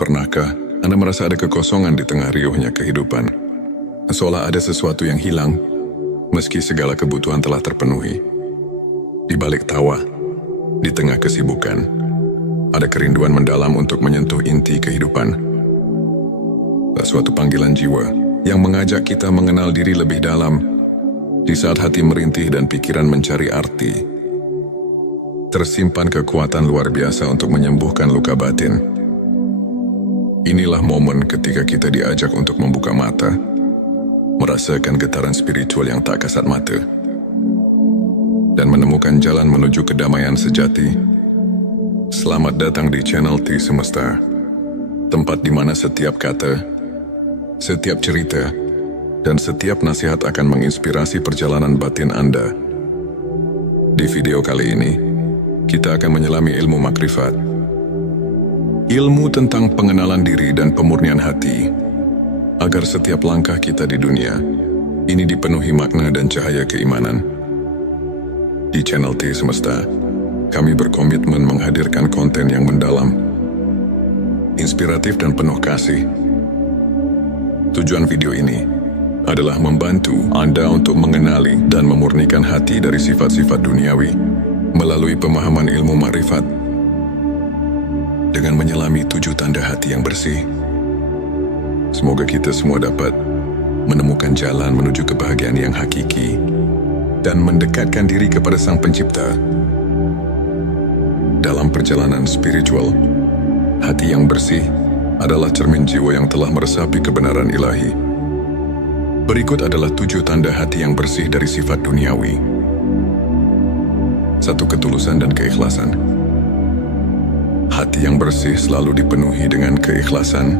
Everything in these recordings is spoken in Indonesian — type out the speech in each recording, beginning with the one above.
Pernahkah Anda merasa ada kekosongan di tengah riuhnya kehidupan? Seolah ada sesuatu yang hilang, meski segala kebutuhan telah terpenuhi. Di balik tawa, di tengah kesibukan, ada kerinduan mendalam untuk menyentuh inti kehidupan. Suatu panggilan jiwa yang mengajak kita mengenal diri lebih dalam. Di saat hati merintih dan pikiran mencari arti, tersimpan kekuatan luar biasa untuk menyembuhkan luka batin. Inilah momen ketika kita diajak untuk membuka mata, merasakan getaran spiritual yang tak kasat mata, dan menemukan jalan menuju kedamaian sejati. Selamat datang di Channel T Semesta, tempat di mana setiap kata, setiap cerita, dan setiap nasihat akan menginspirasi perjalanan batin Anda. Di video kali ini, kita akan menyelami ilmu makrifat. Ilmu tentang pengenalan diri dan pemurnian hati, agar setiap langkah kita di dunia ini dipenuhi makna dan cahaya keimanan. Di Channel T Semesta, kami berkomitmen menghadirkan konten yang mendalam, inspiratif dan penuh kasih. Tujuan video ini adalah membantu Anda untuk mengenali dan memurnikan hati dari sifat-sifat duniawi melalui pemahaman ilmu makrifat. Dengan menyelami 7 tanda hati yang bersih, semoga kita semua dapat menemukan jalan menuju kebahagiaan yang hakiki dan mendekatkan diri kepada Sang Pencipta. Dalam perjalanan spiritual, hati yang bersih adalah cermin jiwa yang telah meresapi kebenaran ilahi. Berikut adalah 7 tanda hati yang bersih dari sifat duniawi. 1. Ketulusan dan keikhlasan. Hati yang bersih selalu dipenuhi dengan keikhlasan,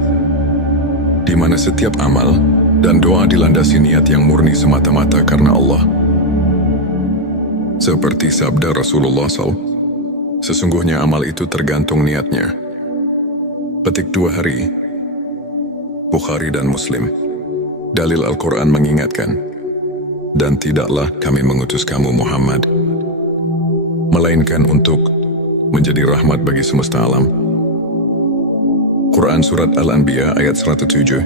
di mana setiap amal dan doa dilandasi niat yang murni semata-mata karena Allah. Seperti sabda Rasulullah SAW, sesungguhnya amal itu tergantung niatnya. Petik 2 hari, Bukhari dan Muslim. Dalil Al-Quran mengingatkan, dan tidaklah kami mengutus kamu Muhammad, melainkan untuk menjadi rahmat bagi semesta alam. Quran Surat Al-Anbiya ayat 107.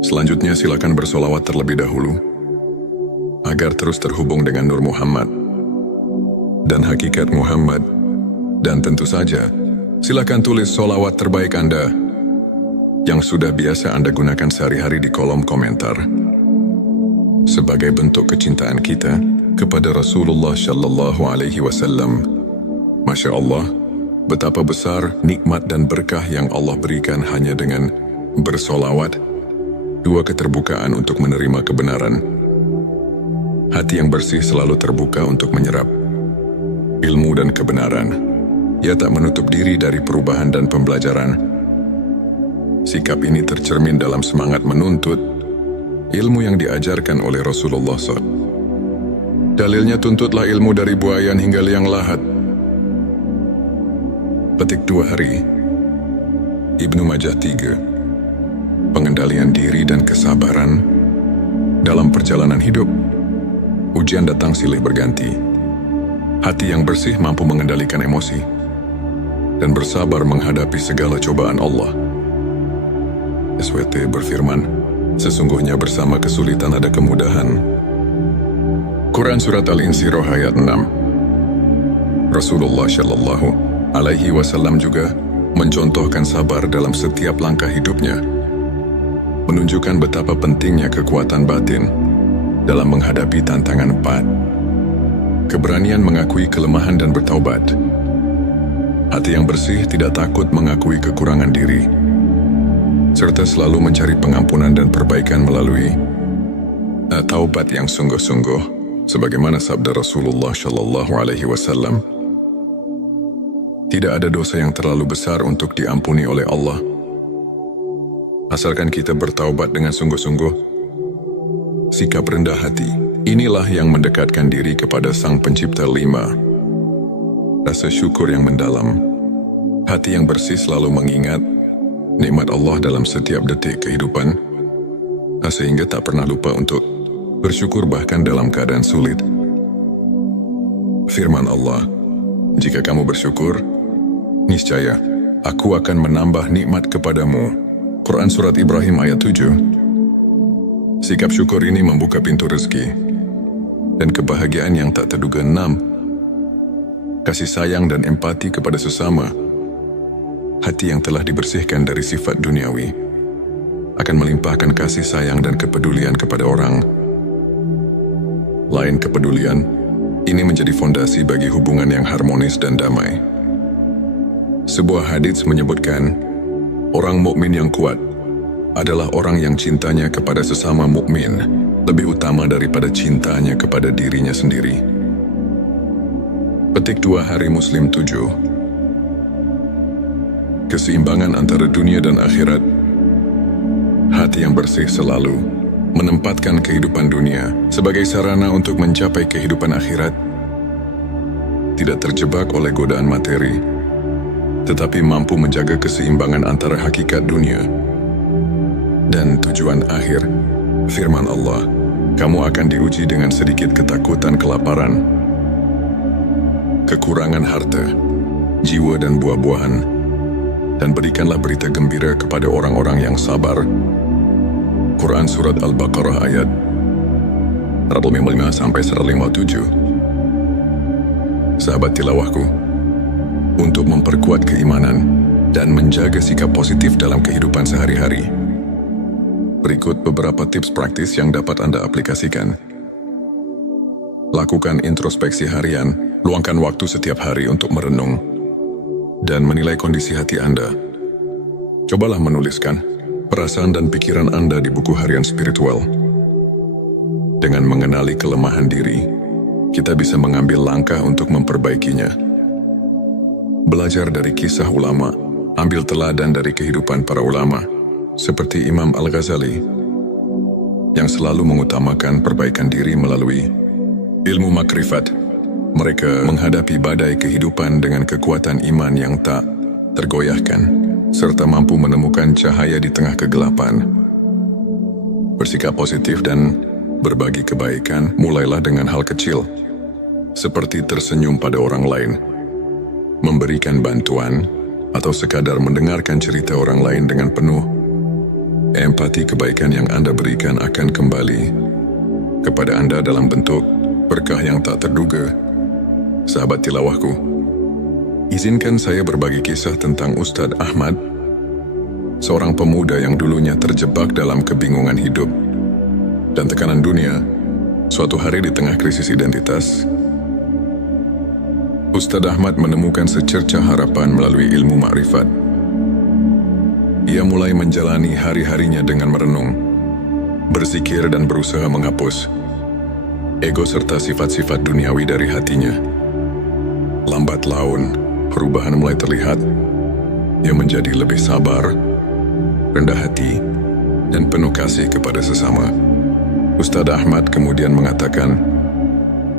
Selanjutnya silakan bersolawat terlebih dahulu, agar terus terhubung dengan Nur Muhammad dan hakikat Muhammad. Dan tentu saja, silakan tulis solawat terbaik Anda yang sudah biasa Anda gunakan sehari-hari di kolom komentar, sebagai bentuk kecintaan kita kepada Rasulullah Shallallahu Alaihi Wasallam. Masya Allah, betapa besar nikmat dan berkah yang Allah berikan hanya dengan bersolawat. 2. Keterbukaan untuk menerima kebenaran. Hati yang bersih selalu terbuka untuk menyerap ilmu dan kebenaran. Ia tak menutup diri dari perubahan dan pembelajaran. Sikap ini tercermin dalam semangat menuntut ilmu yang diajarkan oleh Rasulullah SAW. Dalilnya, tuntutlah ilmu dari buayan hingga liang lahat. Petik 2 hari, Ibnu Majah 3. Pengendalian diri dan kesabaran dalam perjalanan hidup. Ujian datang silih berganti. Hati yang bersih mampu mengendalikan emosi dan bersabar menghadapi segala cobaan Allah. SWT berfirman, sesungguhnya bersama kesulitan ada kemudahan. Quran Surat Al-Insyirah ayat 6. Rasulullah Shallallahu Alaihi Wasallam juga mencontohkan sabar dalam setiap langkah hidupnya, menunjukkan betapa pentingnya kekuatan batin dalam menghadapi tantangan 4. Keberanian mengakui kelemahan dan bertaubat. Hati yang bersih tidak takut mengakui kekurangan diri, serta selalu mencari pengampunan dan perbaikan melalui taubat yang sungguh-sungguh, sebagaimana sabda Rasulullah Shallallahu Alaihi Wasallam. Tidak ada dosa yang terlalu besar untuk diampuni oleh Allah, asalkan kita bertaubat dengan sungguh-sungguh. Sikap rendah hati, inilah yang mendekatkan diri kepada Sang Pencipta. 5. Rasa syukur yang mendalam. Hati yang bersih selalu mengingat nikmat Allah dalam setiap detik kehidupan, sehingga tak pernah lupa untuk bersyukur bahkan dalam keadaan sulit. Firman Allah, jika kamu bersyukur, niscaya aku akan menambah nikmat kepadamu. Quran Surat Ibrahim ayat 7. Sikap syukur ini membuka pintu rezeki dan kebahagiaan yang tak terduga. 6. Kasih sayang dan empati kepada sesama. Hati yang telah dibersihkan dari sifat duniawi akan melimpahkan kasih sayang dan kepedulian kepada orang lain. Kepedulian ini menjadi fondasi bagi hubungan yang harmonis dan damai. Sebuah hadits menyebutkan, orang mukmin yang kuat adalah orang yang cintanya kepada sesama mukmin lebih utama daripada cintanya kepada dirinya sendiri. Petik 2 Hari Muslim 7. Keseimbangan antara dunia dan akhirat. Hati yang bersih selalu menempatkan kehidupan dunia sebagai sarana untuk mencapai kehidupan akhirat. Tidak terjebak oleh godaan materi, tetapi mampu menjaga keseimbangan antara hakikat dunia dan tujuan akhir. Firman Allah, kamu akan diuji dengan sedikit ketakutan, kelaparan, kekurangan harta, jiwa dan buah-buahan, dan berikanlah berita gembira kepada orang-orang yang sabar. Quran Surat Al-Baqarah ayat 155-157. Sahabat tilawahku, untuk memperkuat keimanan dan menjaga sikap positif dalam kehidupan sehari-hari, berikut beberapa tips praktis yang dapat Anda aplikasikan. Lakukan introspeksi harian, luangkan waktu setiap hari untuk merenung dan menilai kondisi hati Anda. Cobalah menuliskan perasaan dan pikiran Anda di buku harian spiritual. Dengan mengenali kelemahan diri, kita bisa mengambil langkah untuk memperbaikinya. Belajar dari kisah ulama, ambil teladan dari kehidupan para ulama, seperti Imam Al-Ghazali, yang selalu mengutamakan perbaikan diri melalui ilmu makrifat. Mereka menghadapi badai kehidupan dengan kekuatan iman yang tak tergoyahkan, serta mampu menemukan cahaya di tengah kegelapan. Bersikap positif dan berbagi kebaikan mulailah dengan hal kecil, seperti tersenyum pada orang lain, memberikan bantuan, atau sekadar mendengarkan cerita orang lain dengan penuh empati. Kebaikan yang Anda berikan akan kembali kepada Anda dalam bentuk berkah yang tak terduga. Sahabat tilawahku, izinkan saya berbagi kisah tentang Ustadz Ahmad, seorang pemuda yang dulunya terjebak dalam kebingungan hidup dan tekanan dunia. Suatu hari di tengah krisis identitas, Ustadz Ahmad menemukan secercah harapan melalui ilmu makrifat. Ia mulai menjalani hari-harinya dengan merenung, berzikir dan berusaha menghapus ego serta sifat-sifat duniawi dari hatinya. Lambat laun, perubahan mulai terlihat. Ia menjadi lebih sabar, rendah hati, dan penuh kasih kepada sesama. Ustadz Ahmad kemudian mengatakan,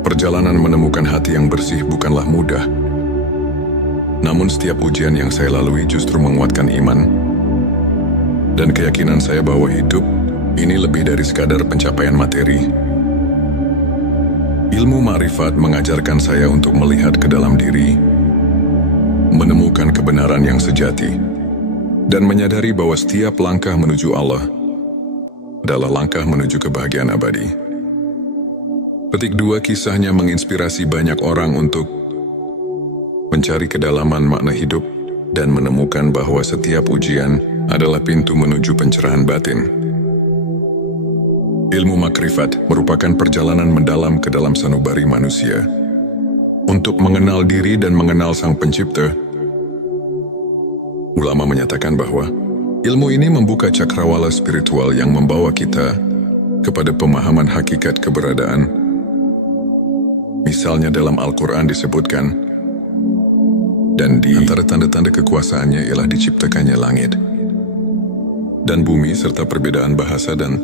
perjalanan menemukan hati yang bersih bukanlah mudah. Namun setiap ujian yang saya lalui justru menguatkan iman dan keyakinan saya bahwa hidup ini lebih dari sekadar pencapaian materi. Ilmu makrifat mengajarkan saya untuk melihat ke dalam diri, menemukan kebenaran yang sejati, dan menyadari bahwa setiap langkah menuju Allah adalah langkah menuju kebahagiaan abadi. Petik 2, kisahnya menginspirasi banyak orang untuk mencari kedalaman makna hidup dan menemukan bahwa setiap ujian adalah pintu menuju pencerahan batin. Ilmu makrifat merupakan perjalanan mendalam ke dalam sanubari manusia untuk mengenal diri dan mengenal Sang Pencipta. Ulama menyatakan bahwa ilmu ini membuka cakrawala spiritual yang membawa kita kepada pemahaman hakikat keberadaan. Misalnya dalam Al-Quran disebutkan, dan di antara tanda-tanda kekuasaannya ialah diciptakannya langit dan bumi serta perbedaan bahasa dan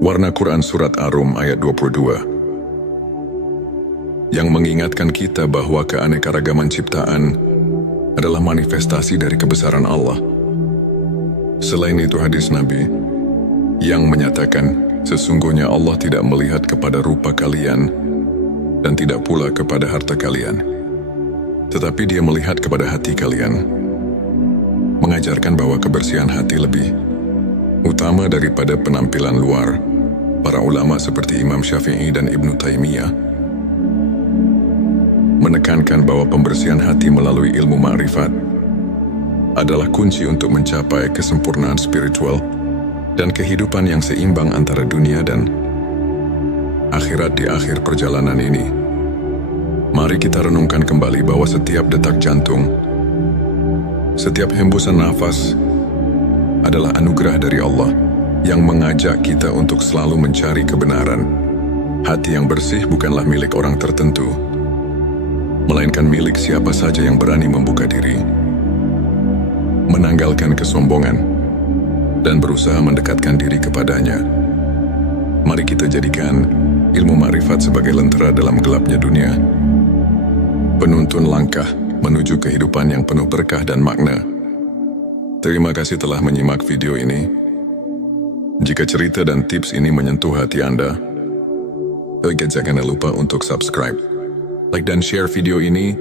warna. Quran Surat Ar-Rum ayat 22, yang mengingatkan kita bahwa keanekaragaman ciptaan adalah manifestasi dari kebesaran Allah. Selain itu hadis Nabi yang menyatakan, sesungguhnya Allah tidak melihat kepada rupa kalian dan tidak pula kepada harta kalian, tetapi Dia melihat kepada hati kalian. mengajarkan bahwa kebersihan hati lebih utama daripada penampilan luar. Para ulama seperti Imam Syafi'i dan Ibnu Taimiyah menekankan bahwa pembersihan hati melalui ilmu ma'rifat adalah kunci untuk mencapai kesempurnaan spiritual dan kehidupan yang seimbang antara dunia dan akhirat di akhir perjalanan ini. Mari kita renungkan kembali bahwa setiap detak jantung, setiap hembusan nafas adalah anugerah dari Allah yang mengajak kita untuk selalu mencari kebenaran. Hati yang bersih bukanlah milik orang tertentu, melainkan milik siapa saja yang berani membuka diri, menanggalkan kesombongan, dan berusaha mendekatkan diri kepadanya. Mari kita jadikan ilmu ma'rifat sebagai lentera dalam gelapnya dunia, penuntun langkah menuju kehidupan yang penuh berkah dan makna. Terima kasih telah menyimak video ini. Jika cerita dan tips ini menyentuh hati Anda, jangan lupa untuk subscribe, like dan share video ini.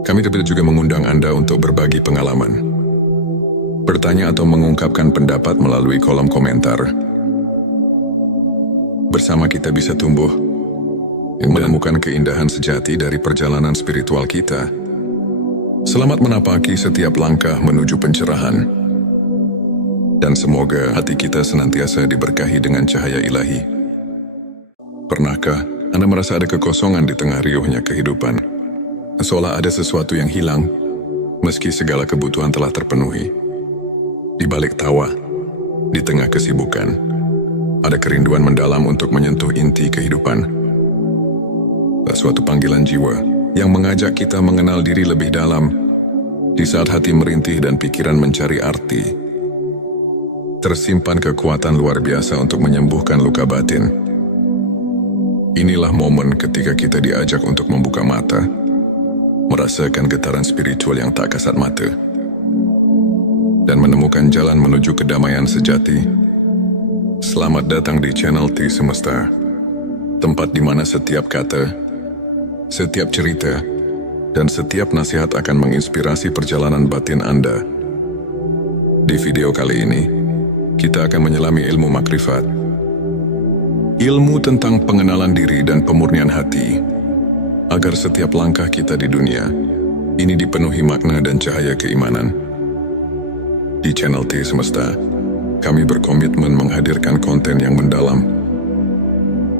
Kami juga mengundang Anda untuk berbagi pengalaman, bertanya atau mengungkapkan pendapat melalui kolom komentar. Bersama kita bisa tumbuh yang menemukan keindahan sejati dari perjalanan spiritual kita. Selamat menapaki setiap langkah menuju pencerahan. Dan semoga hati kita senantiasa diberkahi dengan cahaya ilahi. Pernahkah Anda merasa ada kekosongan di tengah riuhnya kehidupan? Seolah ada sesuatu yang hilang, meski segala kebutuhan telah terpenuhi. Di balik tawa, di tengah kesibukan, ada kerinduan mendalam untuk menyentuh inti kehidupan. Suatu panggilan jiwa yang mengajak kita mengenal diri lebih dalam. Di saat hati merintih dan pikiran mencari arti, tersimpan kekuatan luar biasa untuk menyembuhkan luka batin. Inilah momen ketika kita diajak untuk membuka mata, merasakan getaran spiritual yang tak kasat mata, dan menemukan jalan menuju kedamaian sejati. Selamat datang di channel T Semesta, tempat di mana setiap kata, setiap cerita, dan setiap nasihat akan menginspirasi perjalanan batin Anda. Di video kali ini, kita akan menyelami ilmu makrifat, ilmu tentang pengenalan diri dan pemurnian hati, agar setiap langkah kita di dunia ini dipenuhi makna dan cahaya keimanan. Di channel T Semesta, kami berkomitmen menghadirkan konten yang mendalam,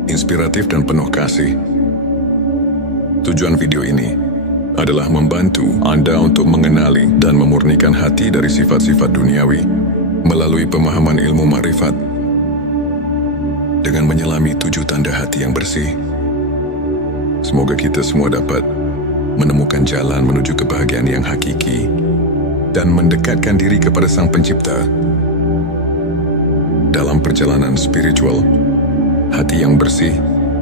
inspiratif dan penuh kasih. Tujuan video ini adalah membantu Anda untuk mengenali dan memurnikan hati dari sifat-sifat duniawi melalui pemahaman ilmu ma'rifat. Dengan menyelami 7 tanda hati yang bersih, semoga kita semua dapat menemukan jalan menuju kebahagiaan yang hakiki dan mendekatkan diri kepada Sang Pencipta. Dalam perjalanan spiritual, hati yang bersih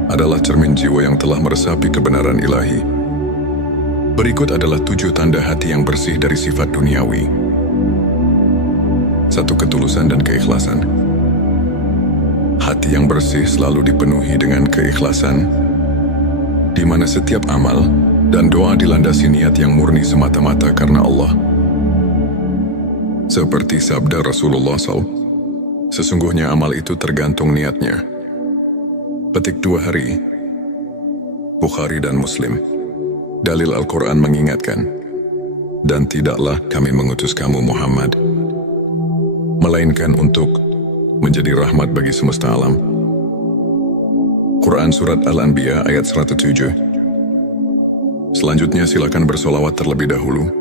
adalah cermin jiwa yang telah meresapi kebenaran ilahi. Berikut adalah 7 tanda hati yang bersih dari sifat duniawi. 1. Ketulusan dan keikhlasan. Hati yang bersih selalu dipenuhi dengan keikhlasan, di mana setiap amal dan doa dilandasi niat yang murni semata-mata karena Allah. Seperti sabda Rasulullah SAW, sesungguhnya amal itu tergantung niatnya. Petik 2 hari, Bukhari dan Muslim. Dalil Al-Quran mengingatkan, dan tidaklah kami mengutus kamu Muhammad, melainkan untuk menjadi rahmat bagi semesta alam. Quran Surat Al-Anbiya ayat 107. Selanjutnya silakan bersolawat terlebih dahulu,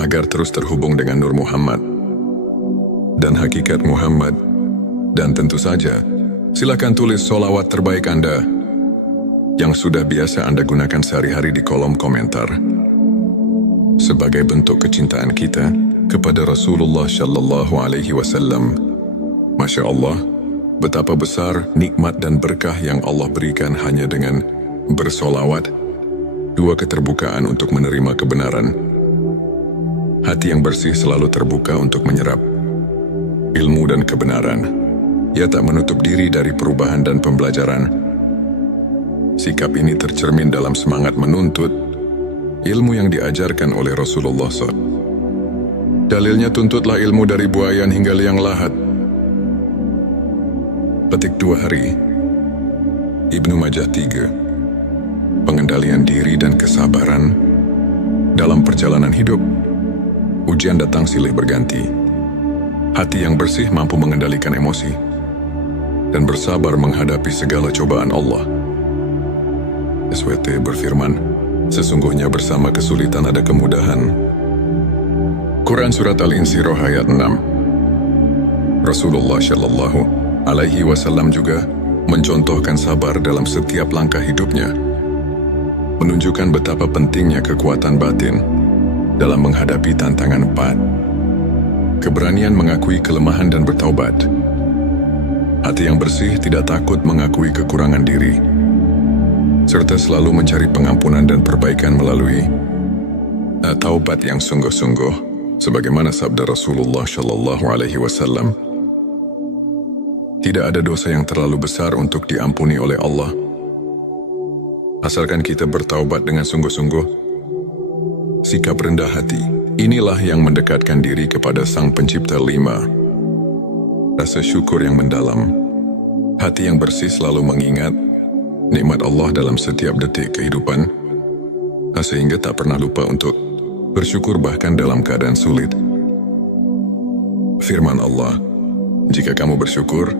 agar terus terhubung dengan Nur Muhammad dan hakikat Muhammad. Dan tentu saja, silakan tulis solawat terbaik Anda yang sudah biasa Anda gunakan sehari-hari di kolom komentar, sebagai bentuk kecintaan kita kepada Rasulullah Shallallahu Alaihi Wasallam. Masya Allah, betapa besar nikmat dan berkah yang Allah berikan hanya dengan bersolawat. 2. Keterbukaan untuk menerima kebenaran. Hati yang bersih selalu terbuka untuk menyerap ilmu dan kebenaran. Ia tak menutup diri dari perubahan dan pembelajaran. Sikap ini tercermin dalam semangat menuntut ilmu yang diajarkan oleh Rasulullah SAW. Dalilnya tuntutlah ilmu dari buayan hingga liang lahat. Petik 2 hari. Ibnu Majah 3. Pengendalian diri dan kesabaran dalam perjalanan hidup. Ujian datang silih berganti. Hati yang bersih mampu mengendalikan emosi dan bersabar menghadapi segala cobaan Allah. SWT berfirman, sesungguhnya bersama kesulitan ada kemudahan. Quran Surat Al-Insyirah ayat 6. Rasulullah Shallallahu Alaihi Wasallam juga mencontohkan sabar dalam setiap langkah hidupnya, menunjukkan betapa pentingnya kekuatan batin dalam menghadapi tantangan 4. Keberanian mengakui kelemahan dan bertaubat. Hati yang bersih tidak takut mengakui kekurangan diri, serta selalu mencari pengampunan dan perbaikan melalui taubat yang sungguh-sungguh. Sebagaimana sabda Rasulullah Shallallahu Alaihi Wasallam, tidak ada dosa yang terlalu besar untuk diampuni oleh Allah, asalkan kita bertaubat dengan sungguh-sungguh. Sikap rendah hati, inilah yang mendekatkan diri kepada Sang Pencipta. 5. Rasa syukur yang mendalam. Hati yang bersih selalu mengingat nikmat Allah dalam setiap detik kehidupan, sehingga tak pernah lupa untuk bersyukur bahkan dalam keadaan sulit. Firman Allah, jika kamu bersyukur,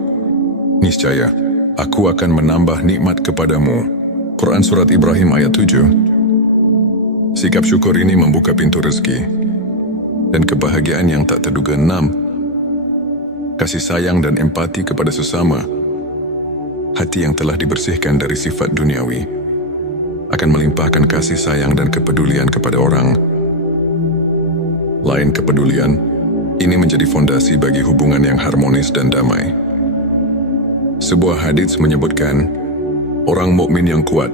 niscaya aku akan menambah nikmat kepadamu. Quran Surat Ibrahim ayat 7. Sikap syukur ini membuka pintu rezeki dan kebahagiaan yang tak terduga. 6. Kasih sayang dan empati kepada sesama. Hati yang telah dibersihkan dari sifat duniawi akan melimpahkan kasih sayang dan kepedulian kepada orang lain. Kepedulian ini menjadi fondasi bagi hubungan yang harmonis dan damai. Sebuah hadits menyebutkan, orang mukmin yang kuat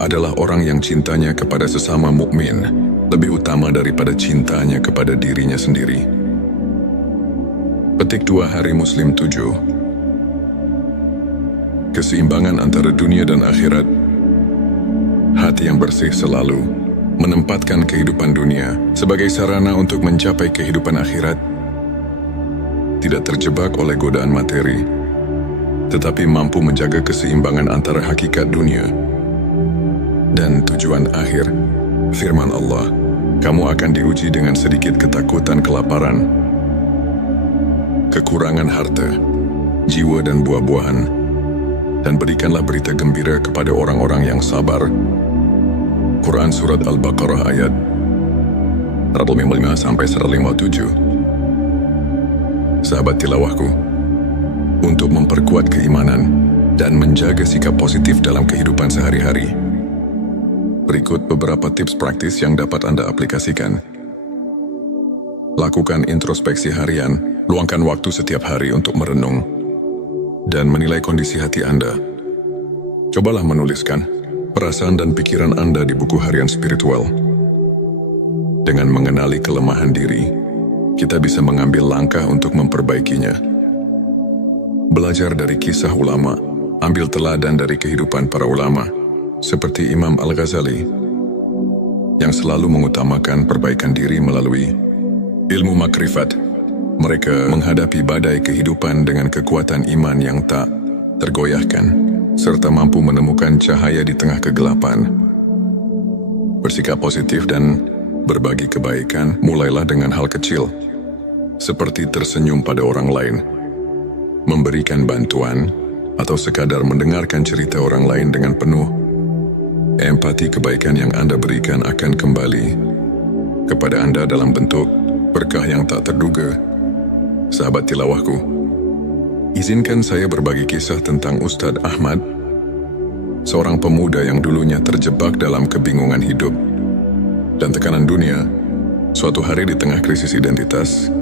adalah orang yang cintanya kepada sesama mukmin lebih utama daripada cintanya kepada dirinya sendiri. Petik 2 hari Muslim 7. Keseimbangan antara dunia dan akhirat. Hati yang bersih selalu menempatkan kehidupan dunia sebagai sarana untuk mencapai kehidupan akhirat. Tidak terjebak oleh godaan materi, tetapi mampu menjaga keseimbangan antara hakikat dunia dan tujuan akhir. Firman Allah, kamu akan diuji dengan sedikit ketakutan, kelaparan, kekurangan harta, jiwa dan buah-buahan, dan berikanlah berita gembira kepada orang-orang yang sabar. Quran Surat Al-Baqarah ayat 155-157. Sahabat tilawahku, untuk memperkuat keimanan dan menjaga sikap positif dalam kehidupan sehari-hari, berikut beberapa tips praktis yang dapat Anda aplikasikan. Lakukan introspeksi harian, luangkan waktu setiap hari untuk merenung dan menilai kondisi hati Anda. Cobalah menuliskan perasaan dan pikiran Anda di buku harian spiritual. Dengan mengenali kelemahan diri, kita bisa mengambil langkah untuk memperbaikinya. Belajar dari kisah ulama, ambil teladan dari kehidupan para ulama, seperti Imam Al-Ghazali, yang selalu mengutamakan perbaikan diri melalui ilmu makrifat. Mereka menghadapi badai kehidupan dengan kekuatan iman yang tak tergoyahkan, serta mampu menemukan cahaya di tengah kegelapan. Bersikap positif dan berbagi kebaikan mulailah dengan hal kecil, seperti tersenyum pada orang lain, memberikan bantuan, atau sekadar mendengarkan cerita orang lain dengan penuh empati. Kebaikan yang Anda berikan akan kembali kepada Anda dalam bentuk berkah yang tak terduga. Sahabat tilawahku, izinkan saya berbagi kisah tentang Ustadz Ahmad, seorang pemuda yang dulunya terjebak dalam kebingungan hidup dan tekanan dunia. Suatu hari di tengah krisis identitas,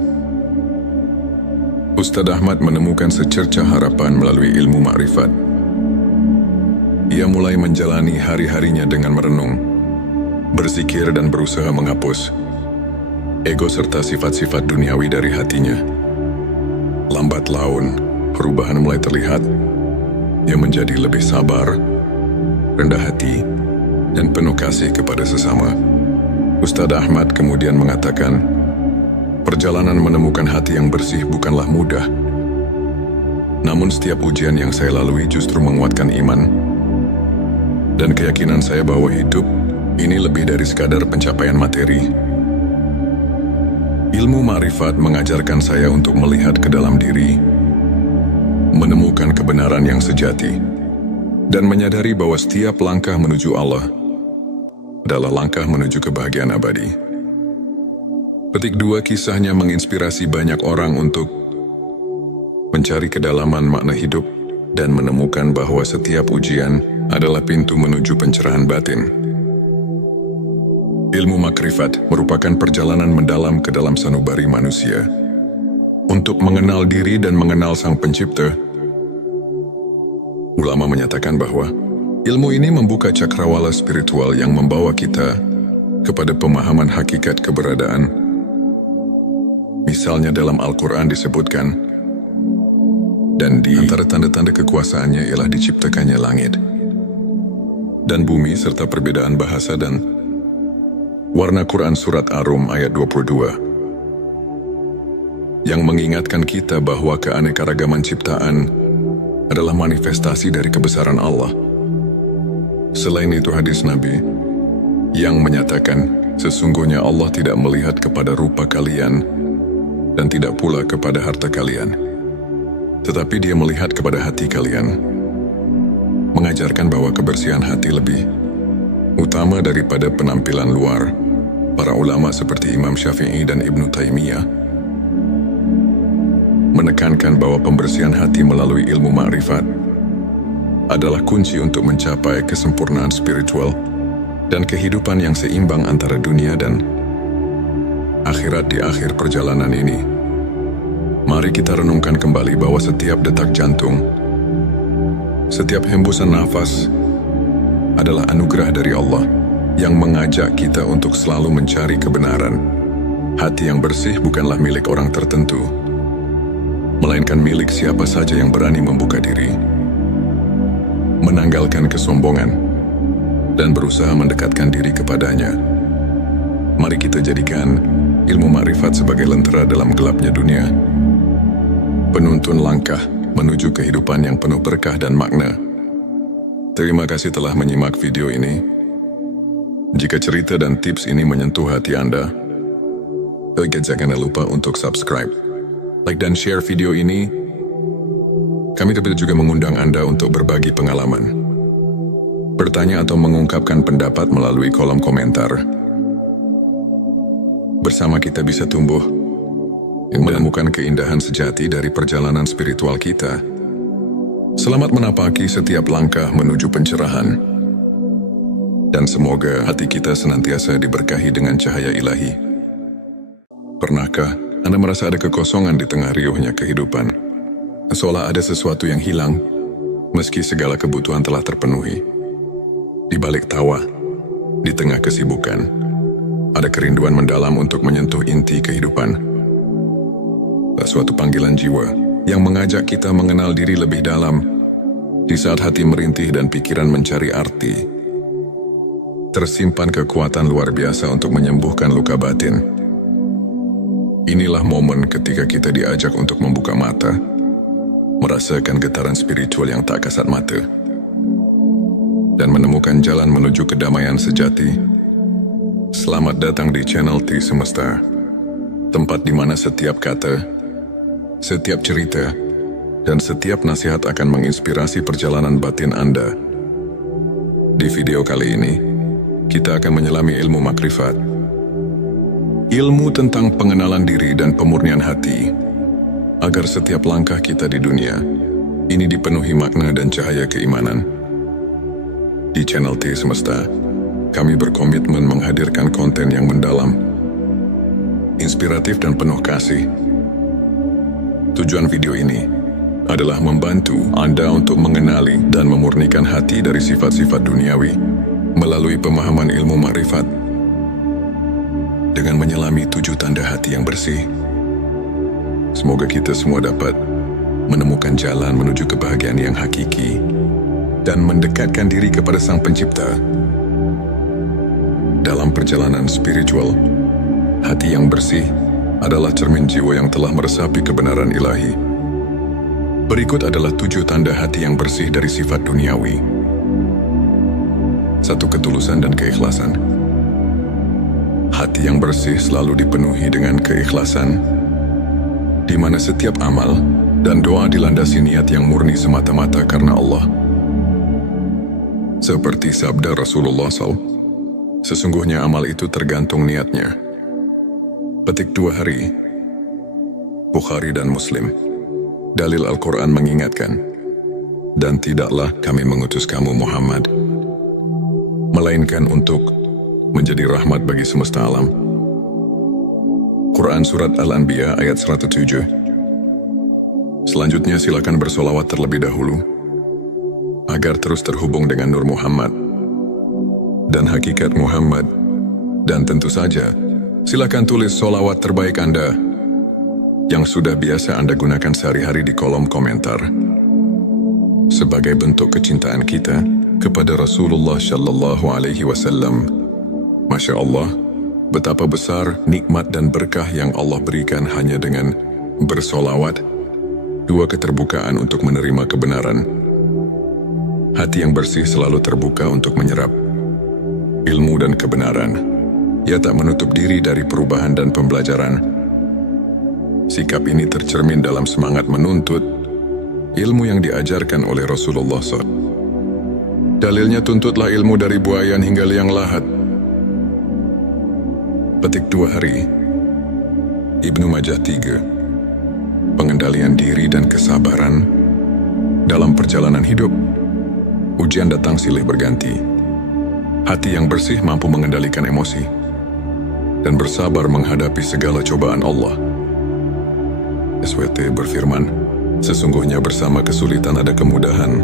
Ustadz Ahmad menemukan secercah harapan melalui ilmu makrifat. Ia mulai menjalani hari-harinya dengan merenung, berzikir dan berusaha menghapus ego serta sifat-sifat duniawi dari hatinya. Lambat laun, perubahan mulai terlihat. Ia menjadi lebih sabar, rendah hati, dan penuh kasih kepada sesama. Ustadz Ahmad kemudian mengatakan, perjalanan menemukan hati yang bersih bukanlah mudah. Namun setiap ujian yang saya lalui justru menguatkan iman dan keyakinan saya bahwa hidup ini lebih dari sekadar pencapaian materi. Ilmu ma'rifat mengajarkan saya untuk melihat ke dalam diri, menemukan kebenaran yang sejati, dan menyadari bahwa setiap langkah menuju Allah adalah langkah menuju kebahagiaan abadi. Petik 2 kisahnya menginspirasi banyak orang untuk mencari kedalaman makna hidup dan menemukan bahwa setiap ujian adalah pintu menuju pencerahan batin. Ilmu makrifat merupakan perjalanan mendalam ke dalam sanubari manusia untuk mengenal diri dan mengenal Sang Pencipta. Ulama menyatakan bahwa ilmu ini membuka cakrawala spiritual yang membawa kita kepada pemahaman hakikat keberadaan. Misalnya dalam Al-Quran disebutkan, dan di antara tanda-tanda kekuasaannya ialah diciptakannya langit dan bumi serta perbedaan bahasa dan warna. Quran Surat Ar-Rum ayat 22 yang mengingatkan kita bahwa keanekaragaman ciptaan adalah manifestasi dari kebesaran Allah. Selain itu hadis Nabi yang menyatakan sesungguhnya Allah tidak melihat kepada rupa kalian dan tidak pula kepada harta kalian, tetapi Dia melihat kepada hati kalian, mengajarkan bahwa kebersihan hati lebih utama daripada penampilan luar. Para ulama seperti Imam Syafi'i dan Ibnu Taimiyah menekankan bahwa pembersihan hati melalui ilmu ma'rifat adalah kunci untuk mencapai kesempurnaan spiritual dan kehidupan yang seimbang antara dunia dan akhirat. Di akhir perjalanan ini, mari kita renungkan kembali bahwa setiap detak jantung, setiap hembusan nafas adalah anugerah dari Allah yang mengajak kita untuk selalu mencari kebenaran. Hati yang bersih bukanlah milik orang tertentu, melainkan milik siapa saja yang berani membuka diri, menanggalkan kesombongan, dan berusaha mendekatkan diri kepadanya. Mari kita jadikan ilmu makrifat sebagai lentera dalam gelapnya dunia, penuntun langkah menuju kehidupan yang penuh berkah dan makna. Terima kasih telah menyimak video ini. Jika cerita dan tips ini menyentuh hati Anda, jangan lupa untuk subscribe, like dan share video ini. Kami juga mengundang Anda untuk berbagi pengalaman, bertanya atau mengungkapkan pendapat melalui kolom komentar. Bersama kita bisa tumbuh dan menemukan keindahan sejati dari perjalanan spiritual kita. Selamat menapaki setiap langkah menuju pencerahan, dan semoga hati kita senantiasa diberkahi dengan cahaya ilahi. Pernahkah Anda merasa ada kekosongan di tengah riuhnya kehidupan? Seolah ada sesuatu yang hilang, meski segala kebutuhan telah terpenuhi. Di balik tawa, di tengah kesibukan, ada kerinduan mendalam untuk menyentuh inti kehidupan. Suatu panggilan jiwa yang mengajak kita mengenal diri lebih dalam. Di saat hati merintih dan pikiran mencari arti, tersimpan kekuatan luar biasa untuk menyembuhkan luka batin. Inilah momen ketika kita diajak untuk membuka mata, merasakan getaran spiritual yang tak kasat mata, dan menemukan jalan menuju kedamaian sejati. Selamat datang di channel T Semesta, tempat di mana setiap kata, setiap cerita, dan setiap nasihat akan menginspirasi perjalanan batin Anda. Di video kali ini, kita akan menyelami ilmu makrifat, ilmu tentang pengenalan diri dan pemurnian hati, agar setiap langkah kita di dunia ini dipenuhi makna dan cahaya keimanan. Di channel T Semesta, kami berkomitmen menghadirkan konten yang mendalam, inspiratif dan penuh kasih. Tujuan video ini adalah membantu Anda untuk mengenali dan memurnikan hati dari sifat-sifat duniawi melalui pemahaman ilmu makrifat. Dengan menyelami 7 tanda hati yang bersih, semoga kita semua dapat menemukan jalan menuju kebahagiaan yang hakiki dan mendekatkan diri kepada Sang Pencipta. Dalam perjalanan spiritual, hati yang bersih adalah cermin jiwa yang telah meresapi kebenaran ilahi. Berikut adalah 7 tanda hati yang bersih dari sifat duniawi. 1. Ketulusan dan keikhlasan. Hati yang bersih selalu dipenuhi dengan keikhlasan, di mana setiap amal dan doa dilandasi niat yang murni semata-mata karena Allah. Seperti sabda Rasulullah SAW, sesungguhnya amal itu tergantung niatnya. Petik 2 hari. Bukhari dan Muslim. Dalil Al-Quran mengingatkan, dan tidaklah kami mengutus kamu Muhammad, melainkan untuk menjadi rahmat bagi semesta alam. Quran Surat Al-Anbiya ayat 107. Selanjutnya silakan bersolawat terlebih dahulu, agar terus terhubung dengan Nur Muhammad dan hakikat Muhammad. Dan tentu saja, silakan tulis solawat terbaik Anda yang sudah biasa Anda gunakan sehari-hari di kolom komentar, sebagai bentuk kecintaan kita kepada Rasulullah Shallallahu Alaihi Wasallam. Masya Allah, betapa besar nikmat dan berkah yang Allah berikan hanya dengan bersolawat. 2. Keterbukaan untuk menerima kebenaran. Hati yang bersih selalu terbuka untuk menyerap ilmu dan kebenaran. Ia tak menutup diri dari perubahan dan pembelajaran. Sikap ini tercermin dalam semangat menuntut ilmu yang diajarkan oleh Rasulullah SAW. Dalilnya, tuntutlah ilmu dari buayan hingga liang lahat. Petik 2 hari. Ibnu Majah 3. Pengendalian diri dan kesabaran dalam perjalanan hidup. Ujian datang silih berganti. Hati yang bersih mampu mengendalikan emosi dan bersabar menghadapi segala cobaan Allah. SWT berfirman, sesungguhnya bersama kesulitan ada kemudahan.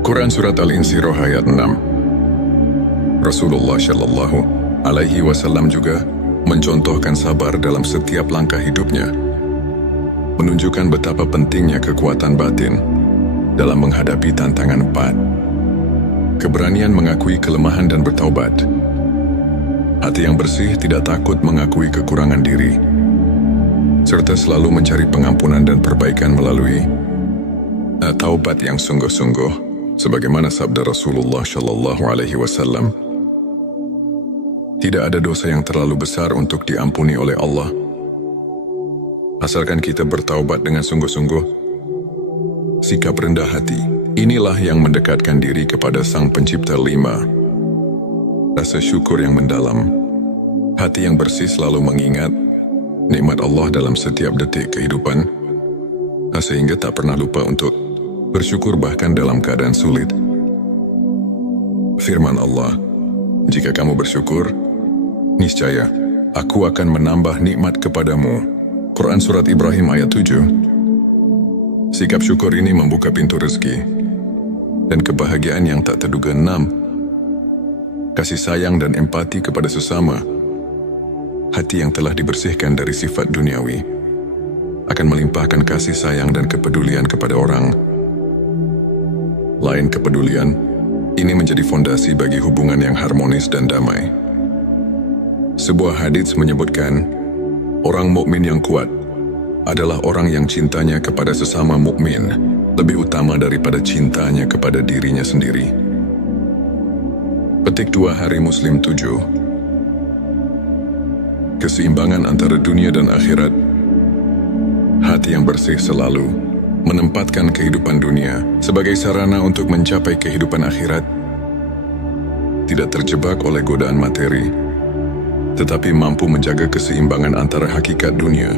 Quran Surat Al-Insyirah ayat 6. Rasulullah Shallallahu Alaihi Wasallam juga mencontohkan sabar dalam setiap langkah hidupnya, menunjukkan betapa pentingnya kekuatan batin dalam menghadapi tantangan 4. Keberanian mengakui kelemahan dan bertaubat. Hati yang bersih tidak takut mengakui kekurangan diri, serta selalu mencari pengampunan dan perbaikan melalui taubat yang sungguh-sungguh, sebagaimana sabda Rasulullah Shallallahu Alaihi Wasallam. Tidak ada dosa yang terlalu besar untuk diampuni oleh Allah, asalkan kita bertaubat dengan sungguh-sungguh. Sikap rendah hati, inilah yang mendekatkan diri kepada Sang Pencipta. 5. Rasa syukur yang mendalam. Hati yang bersih selalu mengingat nikmat Allah dalam setiap detik kehidupan, sehingga tak pernah lupa untuk bersyukur bahkan dalam keadaan sulit. Firman Allah, jika kamu bersyukur, niscaya aku akan menambah nikmat kepadamu. Quran Surat Ibrahim ayat 7. Sikap syukur ini membuka pintu rezeki dan kebahagiaan yang tak terduga. 6. Kasih sayang dan empati kepada sesama. Hati yang telah dibersihkan dari sifat duniawi akan melimpahkan kasih sayang dan kepedulian kepada orang lain. Kepedulian ini menjadi fondasi bagi hubungan yang harmonis dan damai. Sebuah hadits menyebutkan, orang mukmin yang kuat adalah orang yang cintanya kepada sesama mukmin lebih utama daripada cintanya kepada dirinya sendiri. Petik 2 hari Muslim 7. Keseimbangan antara dunia dan akhirat. Hati yang bersih selalu menempatkan kehidupan dunia sebagai sarana untuk mencapai kehidupan akhirat. Tidak terjebak oleh godaan materi, tetapi mampu menjaga keseimbangan antara hakikat dunia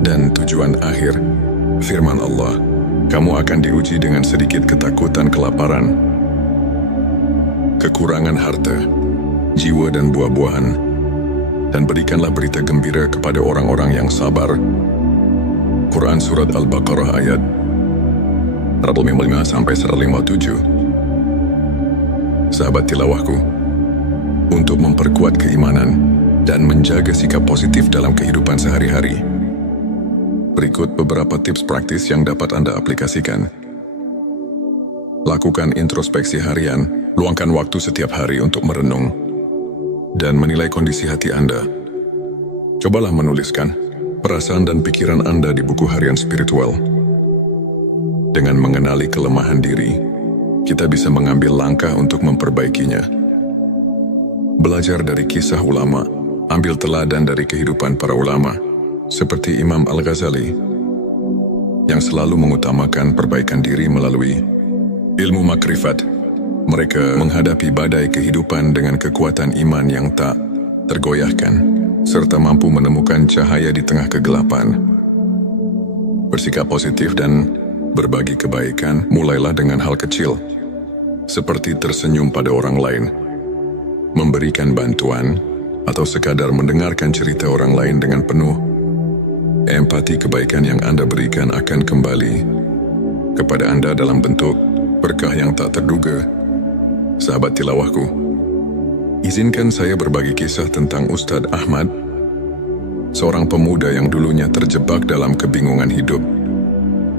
dan tujuan akhir. Firman Allah, kamu akan diuji dengan sedikit ketakutan, kelaparan, kekurangan harta, jiwa dan buah-buahan, dan berikanlah berita gembira kepada orang-orang yang sabar. Quran Surat Al-Baqarah ayat 155-157. Sahabat tilawahku, untuk memperkuat keimanan dan menjaga sikap positif dalam kehidupan sehari-hari, berikut beberapa tips praktis yang dapat Anda aplikasikan. Lakukan introspeksi harian, luangkan waktu setiap hari untuk merenung dan menilai kondisi hati Anda. Cobalah menuliskan perasaan dan pikiran Anda di buku harian spiritual. Dengan mengenali kelemahan diri, kita bisa mengambil langkah untuk memperbaikinya. Belajar dari kisah ulama, ambil teladan dari kehidupan para ulama, seperti Imam Al-Ghazali, yang selalu mengutamakan perbaikan diri melalui ilmu makrifat. Mereka menghadapi badai kehidupan dengan kekuatan iman yang tak tergoyahkan, serta mampu menemukan cahaya di tengah kegelapan. Bersikap positif dan berbagi kebaikan mulailah dengan hal kecil, seperti tersenyum pada orang lain, memberikan bantuan, atau sekadar mendengarkan cerita orang lain dengan penuh empati. Kebaikan yang Anda berikan akan kembali kepada Anda dalam bentuk berkah yang tak terduga. Sahabat tilawahku, izinkan saya berbagi kisah tentang Ustadz Ahmad, seorang pemuda yang dulunya terjebak dalam kebingungan hidup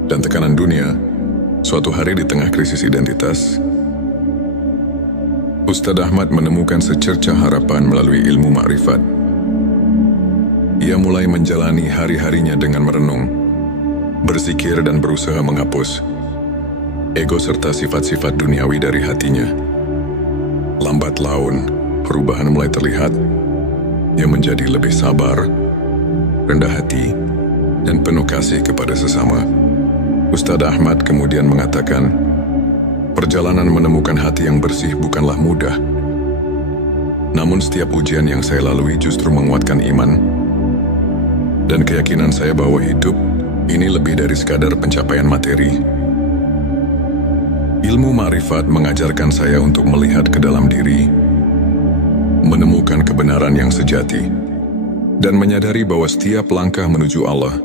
dan tekanan dunia. Suatu hari di tengah krisis identitas, Ustadz Ahmad menemukan secercah harapan melalui ilmu makrifat. Ia mulai menjalani hari-harinya dengan merenung, berzikir dan berusaha menghapus ego serta sifat-sifat duniawi dari hatinya. Lambat laun, perubahan mulai terlihat. Ia menjadi lebih sabar, rendah hati, dan penuh kasih kepada sesama. Ustadz Ahmad kemudian mengatakan, perjalanan menemukan hati yang bersih bukanlah mudah. Namun setiap ujian yang saya lalui justru menguatkan iman dan keyakinan saya bahwa hidup ini lebih dari sekadar pencapaian materi. Ilmu makrifat mengajarkan saya untuk melihat ke dalam diri, menemukan kebenaran yang sejati, dan menyadari bahwa setiap langkah menuju Allah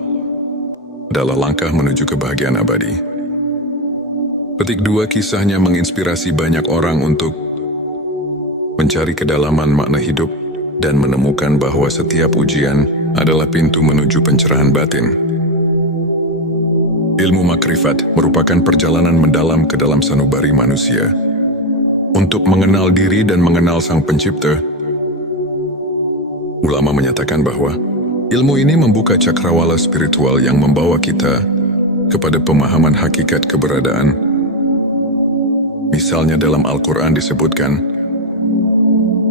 adalah langkah menuju kebahagiaan abadi. Petik 2, kisahnya menginspirasi banyak orang untuk mencari kedalaman makna hidup dan menemukan bahwa setiap ujian adalah pintu menuju pencerahan batin. Ilmu makrifat merupakan perjalanan mendalam ke dalam sanubari manusia untuk mengenal diri dan mengenal Sang Pencipta. Ulama menyatakan bahwa ilmu ini membuka cakrawala spiritual yang membawa kita kepada pemahaman hakikat keberadaan. Misalnya dalam Al-Quran disebutkan,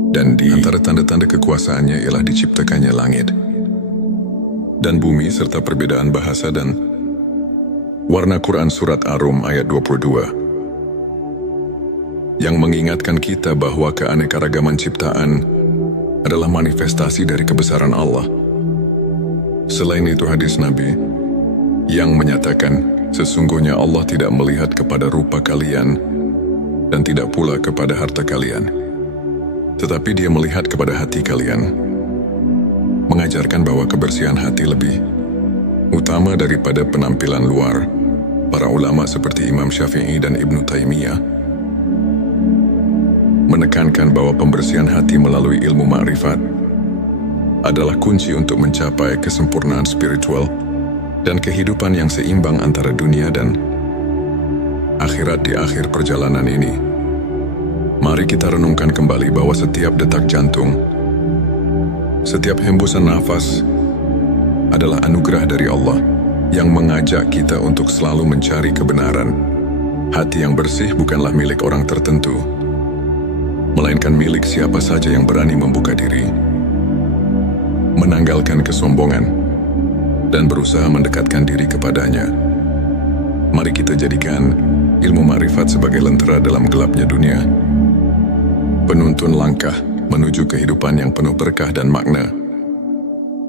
dan di antara tanda-tanda kekuasaannya ialah diciptakannya langit dan bumi serta perbedaan bahasa dan warna. Quran Surat Ar-Rum ayat 22 yang mengingatkan kita bahwa keanekaragaman ciptaan adalah manifestasi dari kebesaran Allah. Selain itu hadis Nabi yang menyatakan, sesungguhnya Allah tidak melihat kepada rupa kalian dan tidak pula kepada harta kalian, tetapi Dia melihat kepada hati kalian, mengajarkan bahwa kebersihan hati lebih utama daripada penampilan luar. Para ulama seperti Imam Syafi'i dan Ibnu Taimiyah menekankan bahwa pembersihan hati melalui ilmu makrifat adalah kunci untuk mencapai kesempurnaan spiritual dan kehidupan yang seimbang antara dunia dan akhirat. Di akhir perjalanan ini, mari kita renungkan kembali bahwa setiap detak jantung, setiap hembusan nafas adalah anugerah dari Allah yang mengajak kita untuk selalu mencari kebenaran. Hati yang bersih bukanlah milik orang tertentu, melainkan milik siapa saja yang berani membuka diri, menanggalkan kesombongan, dan berusaha mendekatkan diri kepadanya. Mari kita jadikan ilmu makrifat sebagai lentera dalam gelapnya dunia, penuntun langkah menuju kehidupan yang penuh berkah dan makna.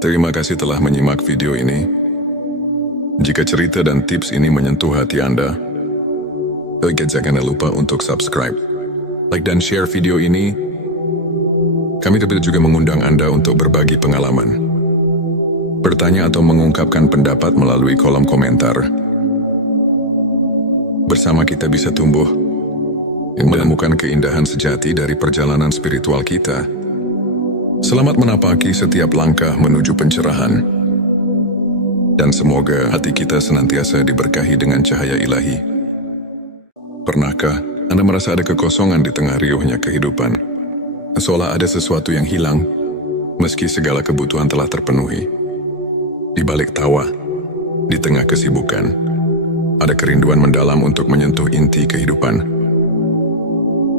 Terima kasih telah menyimak video ini. Jika cerita dan tips ini menyentuh hati Anda, jangan lupa untuk subscribe, like dan share video ini. Kami juga mengundang Anda untuk berbagi pengalaman, bertanya atau mengungkapkan pendapat melalui kolom komentar. Bersama kita bisa tumbuh yang menemukan keindahan sejati dari perjalanan spiritual kita. Selamat menapaki setiap langkah menuju pencerahan. Dan semoga hati kita senantiasa diberkahi dengan cahaya ilahi. Pernahkah Anda merasa ada kekosongan di tengah riuhnya kehidupan? Seolah ada sesuatu yang hilang, Meski segala kebutuhan telah terpenuhi, di balik tawa, di tengah kesibukan, ada kerinduan mendalam untuk menyentuh inti kehidupan.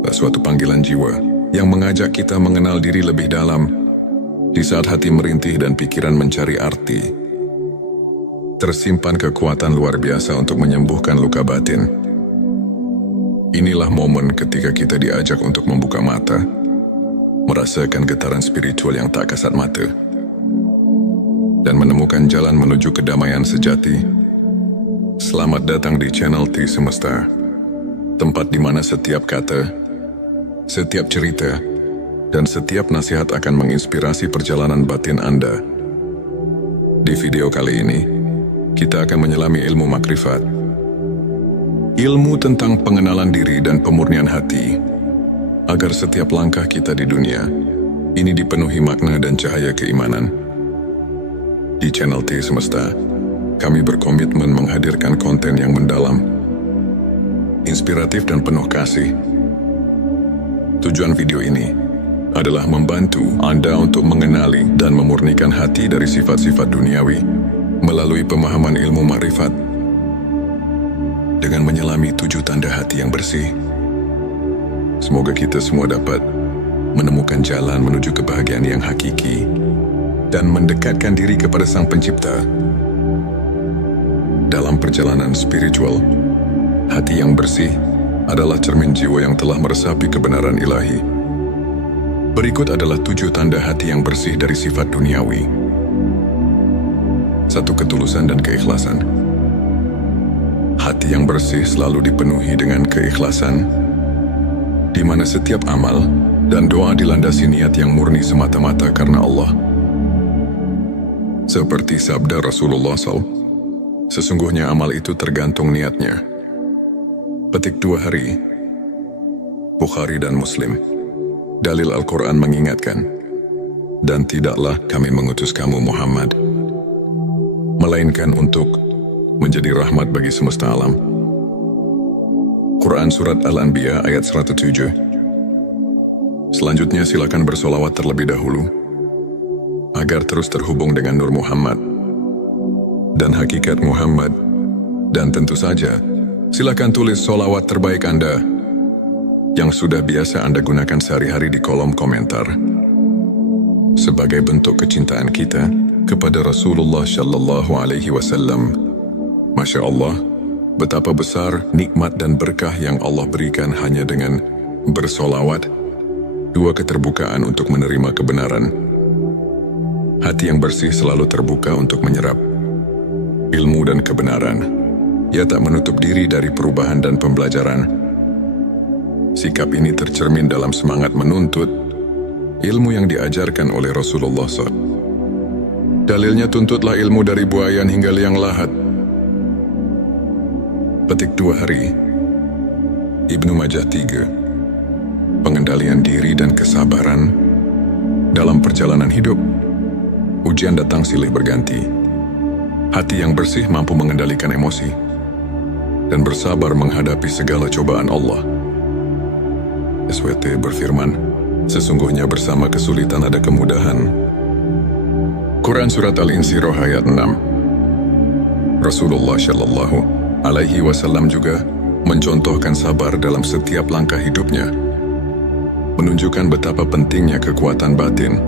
Suatu panggilan jiwa yang mengajak kita mengenal diri lebih dalam di saat hati merintih dan pikiran mencari arti. Tersimpan kekuatan luar biasa untuk menyembuhkan luka batin. Inilah momen ketika kita diajak untuk membuka mata, merasakan getaran spiritual yang tak kasat mata, dan menemukan jalan menuju kedamaian sejati. Selamat datang di channel T Semesta, tempat di mana setiap kata, setiap cerita, dan setiap nasihat akan menginspirasi perjalanan batin Anda. Di video kali ini, kita akan menyelami ilmu makrifat, ilmu tentang pengenalan diri dan pemurnian hati, agar setiap langkah kita di dunia ini dipenuhi makna dan cahaya keimanan. Di channel T Semesta, kami berkomitmen menghadirkan konten yang mendalam, inspiratif dan penuh kasih. Tujuan video ini adalah membantu Anda untuk mengenali dan memurnikan hati dari sifat-sifat duniawi melalui pemahaman ilmu makrifat dengan menyelami 7 tanda hati yang bersih. Semoga kita semua dapat menemukan jalan menuju kebahagiaan yang hakiki dan mendekatkan diri kepada Sang Pencipta. Dalam perjalanan spiritual, hati yang bersih adalah cermin jiwa yang telah meresapi kebenaran ilahi. Berikut adalah 7 tanda hati yang bersih dari sifat duniawi. 1. Ketulusan dan keikhlasan. Hati yang bersih selalu dipenuhi dengan keikhlasan, di mana setiap amal dan doa dilandasi niat yang murni semata-mata karena Allah. Seperti sabda Rasulullah SAW, sesungguhnya amal itu tergantung niatnya. Petik 2 hari, Bukhari dan Muslim. Dalil Al-Quran mengingatkan, dan tidaklah kami mengutus kamu Muhammad, melainkan untuk menjadi rahmat bagi semesta alam. Quran Surat Al-Anbiya ayat 107. Selanjutnya silakan bersolawat terlebih dahulu, agar terus terhubung dengan Nur Muhammad dan hakikat Muhammad. Dan tentu saja, silakan tulis solawat terbaik Anda yang sudah biasa Anda gunakan sehari-hari di kolom komentar, sebagai bentuk kecintaan kita kepada Rasulullah Shallallahu Alaihi Wasallam. Masya Allah, betapa besar nikmat dan berkah yang Allah berikan hanya dengan bersolawat. 2. Keterbukaan untuk menerima kebenaran. Hati yang bersih selalu terbuka untuk menyerap ilmu dan kebenaran. Ia tak menutup diri dari perubahan dan pembelajaran. Sikap ini tercermin dalam semangat menuntut ilmu yang diajarkan oleh Rasulullah SAW. Dalilnya, tuntutlah ilmu dari buayan hingga liang lahat. Petik 2 hari, Ibnu Majah 3. Pengendalian diri dan kesabaran dalam perjalanan hidup. Ujian datang silih berganti. Hati yang bersih mampu mengendalikan emosi dan bersabar menghadapi segala cobaan Allah. SWT berfirman, sesungguhnya bersama kesulitan ada kemudahan. Quran Surat Al-Insyirah ayat 6. Rasulullah Shallallahu Alaihi Wasallam juga mencontohkan sabar dalam setiap langkah hidupnya, menunjukkan betapa pentingnya kekuatan batin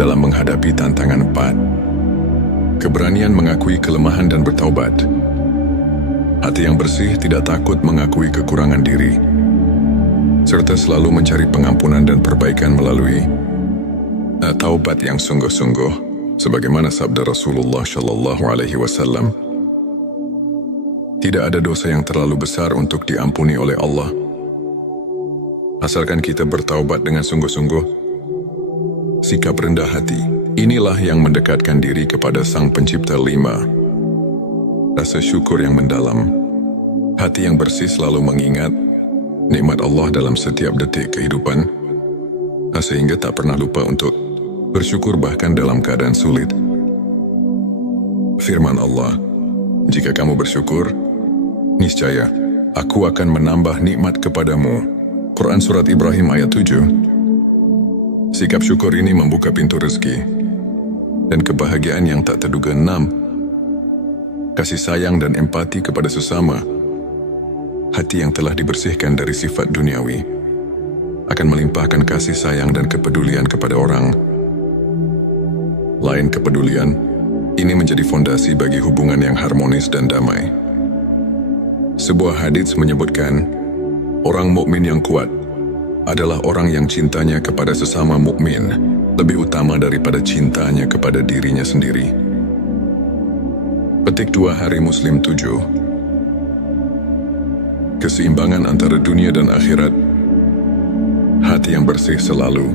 dalam menghadapi tantangan 4. Keberanian mengakui kelemahan dan bertaubat. Hati yang bersih tidak takut mengakui kekurangan diri, serta selalu mencari pengampunan dan perbaikan melalui taubat yang sungguh-sungguh, sebagaimana sabda Rasulullah Shallallahu Alaihi Wasallam. Tidak ada dosa yang terlalu besar untuk diampuni oleh Allah, asalkan kita bertaubat dengan sungguh-sungguh. Sikap rendah hati, inilah yang mendekatkan diri kepada Sang Pencipta. 5. Rasa syukur yang mendalam. Hati yang bersih selalu mengingat nikmat Allah dalam setiap detik kehidupan, sehingga tak pernah lupa untuk bersyukur bahkan dalam keadaan sulit. Firman Allah, jika kamu bersyukur, niscaya aku akan menambah nikmat kepadamu. Quran Surat Ibrahim ayat 7. Sikap syukur ini membuka pintu rezeki dan kebahagiaan yang tak terduga. 6. Kasih sayang dan empati kepada sesama. Hati yang telah dibersihkan dari sifat duniawi akan melimpahkan kasih sayang dan kepedulian kepada orang lain. Kepedulian ini menjadi fondasi bagi hubungan yang harmonis dan damai. Sebuah hadits menyebutkan, orang mukmin yang kuat adalah orang yang cintanya kepada sesama mukmin lebih utama daripada cintanya kepada dirinya sendiri. Petik 2 Hari Muslim 7. Keseimbangan antara dunia dan akhirat. Hati yang bersih selalu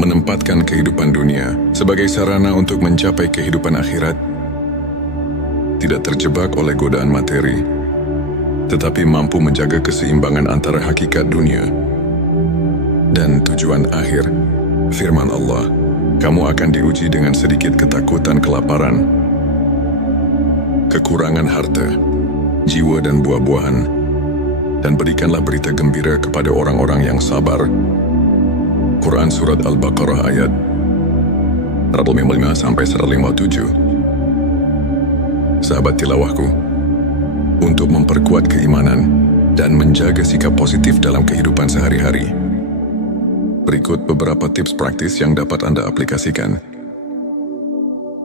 menempatkan kehidupan dunia sebagai sarana untuk mencapai kehidupan akhirat. Tidak terjebak oleh godaan materi, tetapi mampu menjaga keseimbangan antara hakikat dunia dan tujuan akhir. Firman Allah, kamu akan diuji dengan sedikit ketakutan, kelaparan, kekurangan harta, jiwa dan buah-buahan, dan berikanlah berita gembira kepada orang-orang yang sabar. Quran Surat Al-Baqarah ayat 155-157. Sahabat tilawahku, untuk memperkuat keimanan dan menjaga sikap positif dalam kehidupan sehari-hari, berikut beberapa tips praktis yang dapat Anda aplikasikan.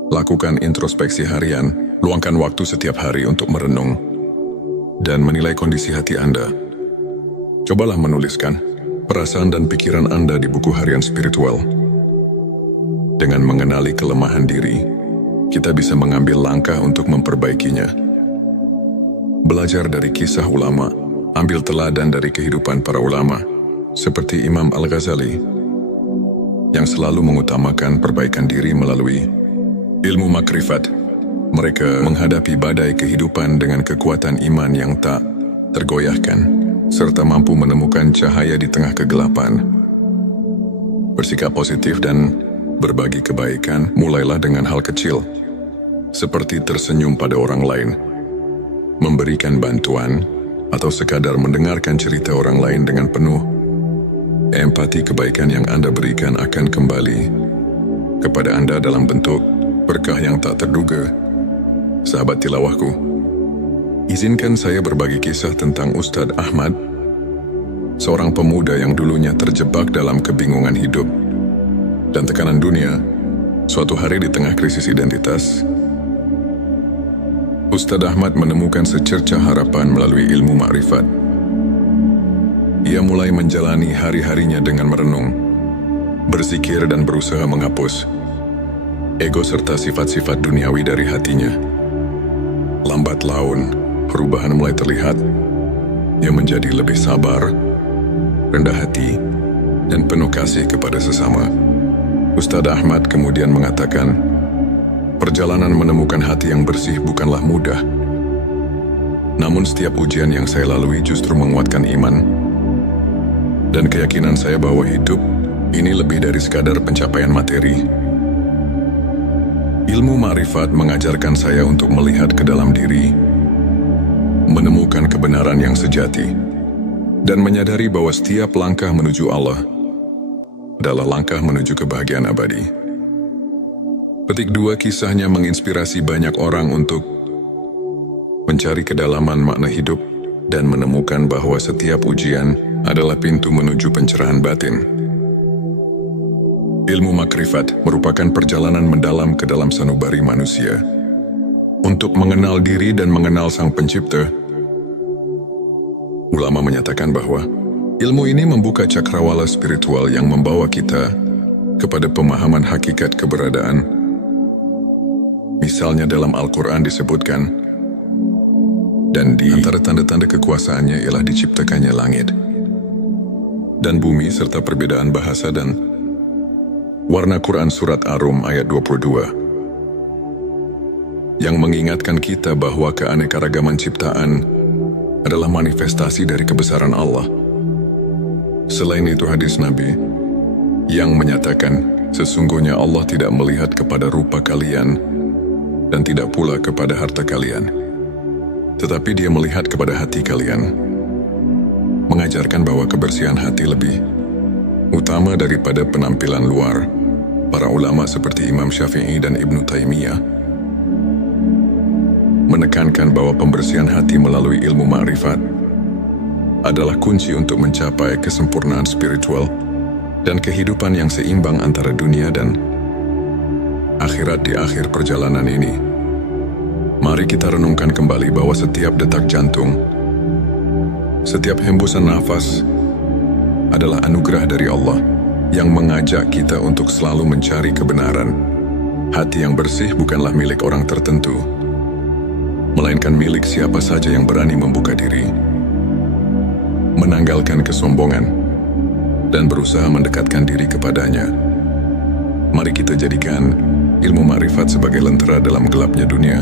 Lakukan introspeksi harian. Luangkan waktu setiap hari untuk merenung dan menilai kondisi hati Anda. Cobalah menuliskan perasaan dan pikiran Anda di buku harian spiritual. Dengan mengenali kelemahan diri, kita bisa mengambil langkah untuk memperbaikinya. Belajar dari kisah ulama. Ambil teladan dari kehidupan para ulama, seperti Imam Al-Ghazali, yang selalu mengutamakan perbaikan diri melalui ilmu makrifat. Mereka menghadapi badai kehidupan dengan kekuatan iman yang tak tergoyahkan, serta mampu menemukan cahaya di tengah kegelapan. Bersikap positif dan berbagi kebaikan mulailah dengan hal kecil, seperti tersenyum pada orang lain, memberikan bantuan, atau sekadar mendengarkan cerita orang lain dengan penuh empati. Kebaikan yang Anda berikan akan kembali kepada Anda dalam bentuk berkah yang tak terduga. Sahabat tilawahku, izinkan saya berbagi kisah tentang Ustadz Ahmad, seorang pemuda yang dulunya terjebak dalam kebingungan hidup dan tekanan dunia. Suatu hari di tengah krisis identitas, Ustadz Ahmad menemukan secercah harapan melalui ilmu makrifat. Ia mulai menjalani hari-harinya dengan merenung, berzikir dan berusaha menghapus ego serta sifat-sifat duniawi dari hatinya. Lambat laun, perubahan mulai terlihat. Ia menjadi lebih sabar, rendah hati, dan penuh kasih kepada sesama. Ustadz Ahmad kemudian mengatakan, perjalanan menemukan hati yang bersih bukanlah mudah. Namun setiap ujian yang saya lalui justru menguatkan iman dan keyakinan saya bahwa hidup ini lebih dari sekadar pencapaian materi. Ilmu makrifat mengajarkan saya untuk melihat ke dalam diri, menemukan kebenaran yang sejati, dan menyadari bahwa setiap langkah menuju Allah adalah langkah menuju kebahagiaan abadi. Petik 2. Kisahnya menginspirasi banyak orang untuk mencari kedalaman makna hidup dan menemukan bahwa setiap ujian adalah pintu menuju pencerahan batin. Ilmu makrifat merupakan perjalanan mendalam ke dalam sanubari manusia untuk mengenal diri dan mengenal Sang Pencipta. Ulama menyatakan bahwa ilmu ini membuka cakrawala spiritual yang membawa kita kepada pemahaman hakikat keberadaan. Misalnya dalam Al-Quran disebutkan, dan di antara tanda-tanda kekuasaannya ialah diciptakannya langit dan bumi serta perbedaan bahasa dan warna. Quran Surat Ar-Rum ayat 22, yang mengingatkan kita bahwa keanekaragaman ciptaan adalah manifestasi dari kebesaran Allah. Selain itu hadis Nabi yang menyatakan, sesungguhnya Allah tidak melihat kepada rupa kalian dan tidak pula kepada harta kalian, tetapi Dia melihat kepada hati kalian, mengajarkan bahwa kebersihan hati lebih Utama daripada penampilan luar, para ulama seperti Imam Syafi'i dan Ibnu Taimiyah menekankan bahwa pembersihan hati melalui ilmu ma'rifat adalah kunci untuk mencapai kesempurnaan spiritual dan kehidupan yang seimbang antara dunia dan akhirat di akhir perjalanan ini. Mari kita renungkan kembali bahwa setiap detak jantung, setiap hembusan nafas adalah anugerah dari Allah yang mengajak kita untuk selalu mencari kebenaran. Hati yang bersih bukanlah milik orang tertentu, melainkan milik siapa saja yang berani membuka diri, menanggalkan kesombongan, dan berusaha mendekatkan diri kepadanya. Mari kita jadikan ilmu ma'rifat sebagai lentera dalam gelapnya dunia,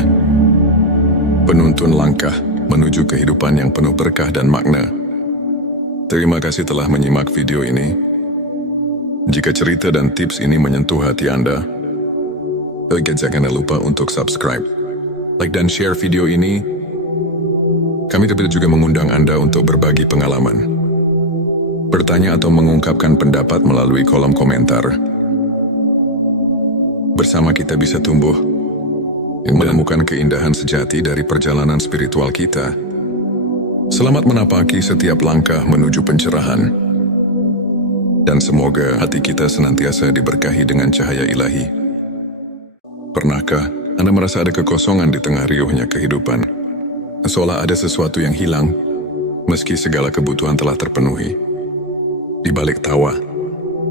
penuntun langkah menuju kehidupan yang penuh berkah dan makna. Terima kasih telah menyimak video ini. Jika cerita dan tips ini menyentuh hati Anda, jangan lupa untuk subscribe, like dan share video ini. Kami juga mengundang Anda untuk berbagi pengalaman, bertanya atau mengungkapkan pendapat melalui kolom komentar. Bersama kita bisa tumbuh, menemukan keindahan sejati dari perjalanan spiritual kita. Selamat menapaki setiap langkah menuju pencerahan. Dan semoga hati kita senantiasa diberkahi dengan cahaya ilahi. Pernahkah Anda merasa ada kekosongan di tengah riuhnya kehidupan? Seolah ada sesuatu yang hilang, meski segala kebutuhan telah terpenuhi. Di balik tawa,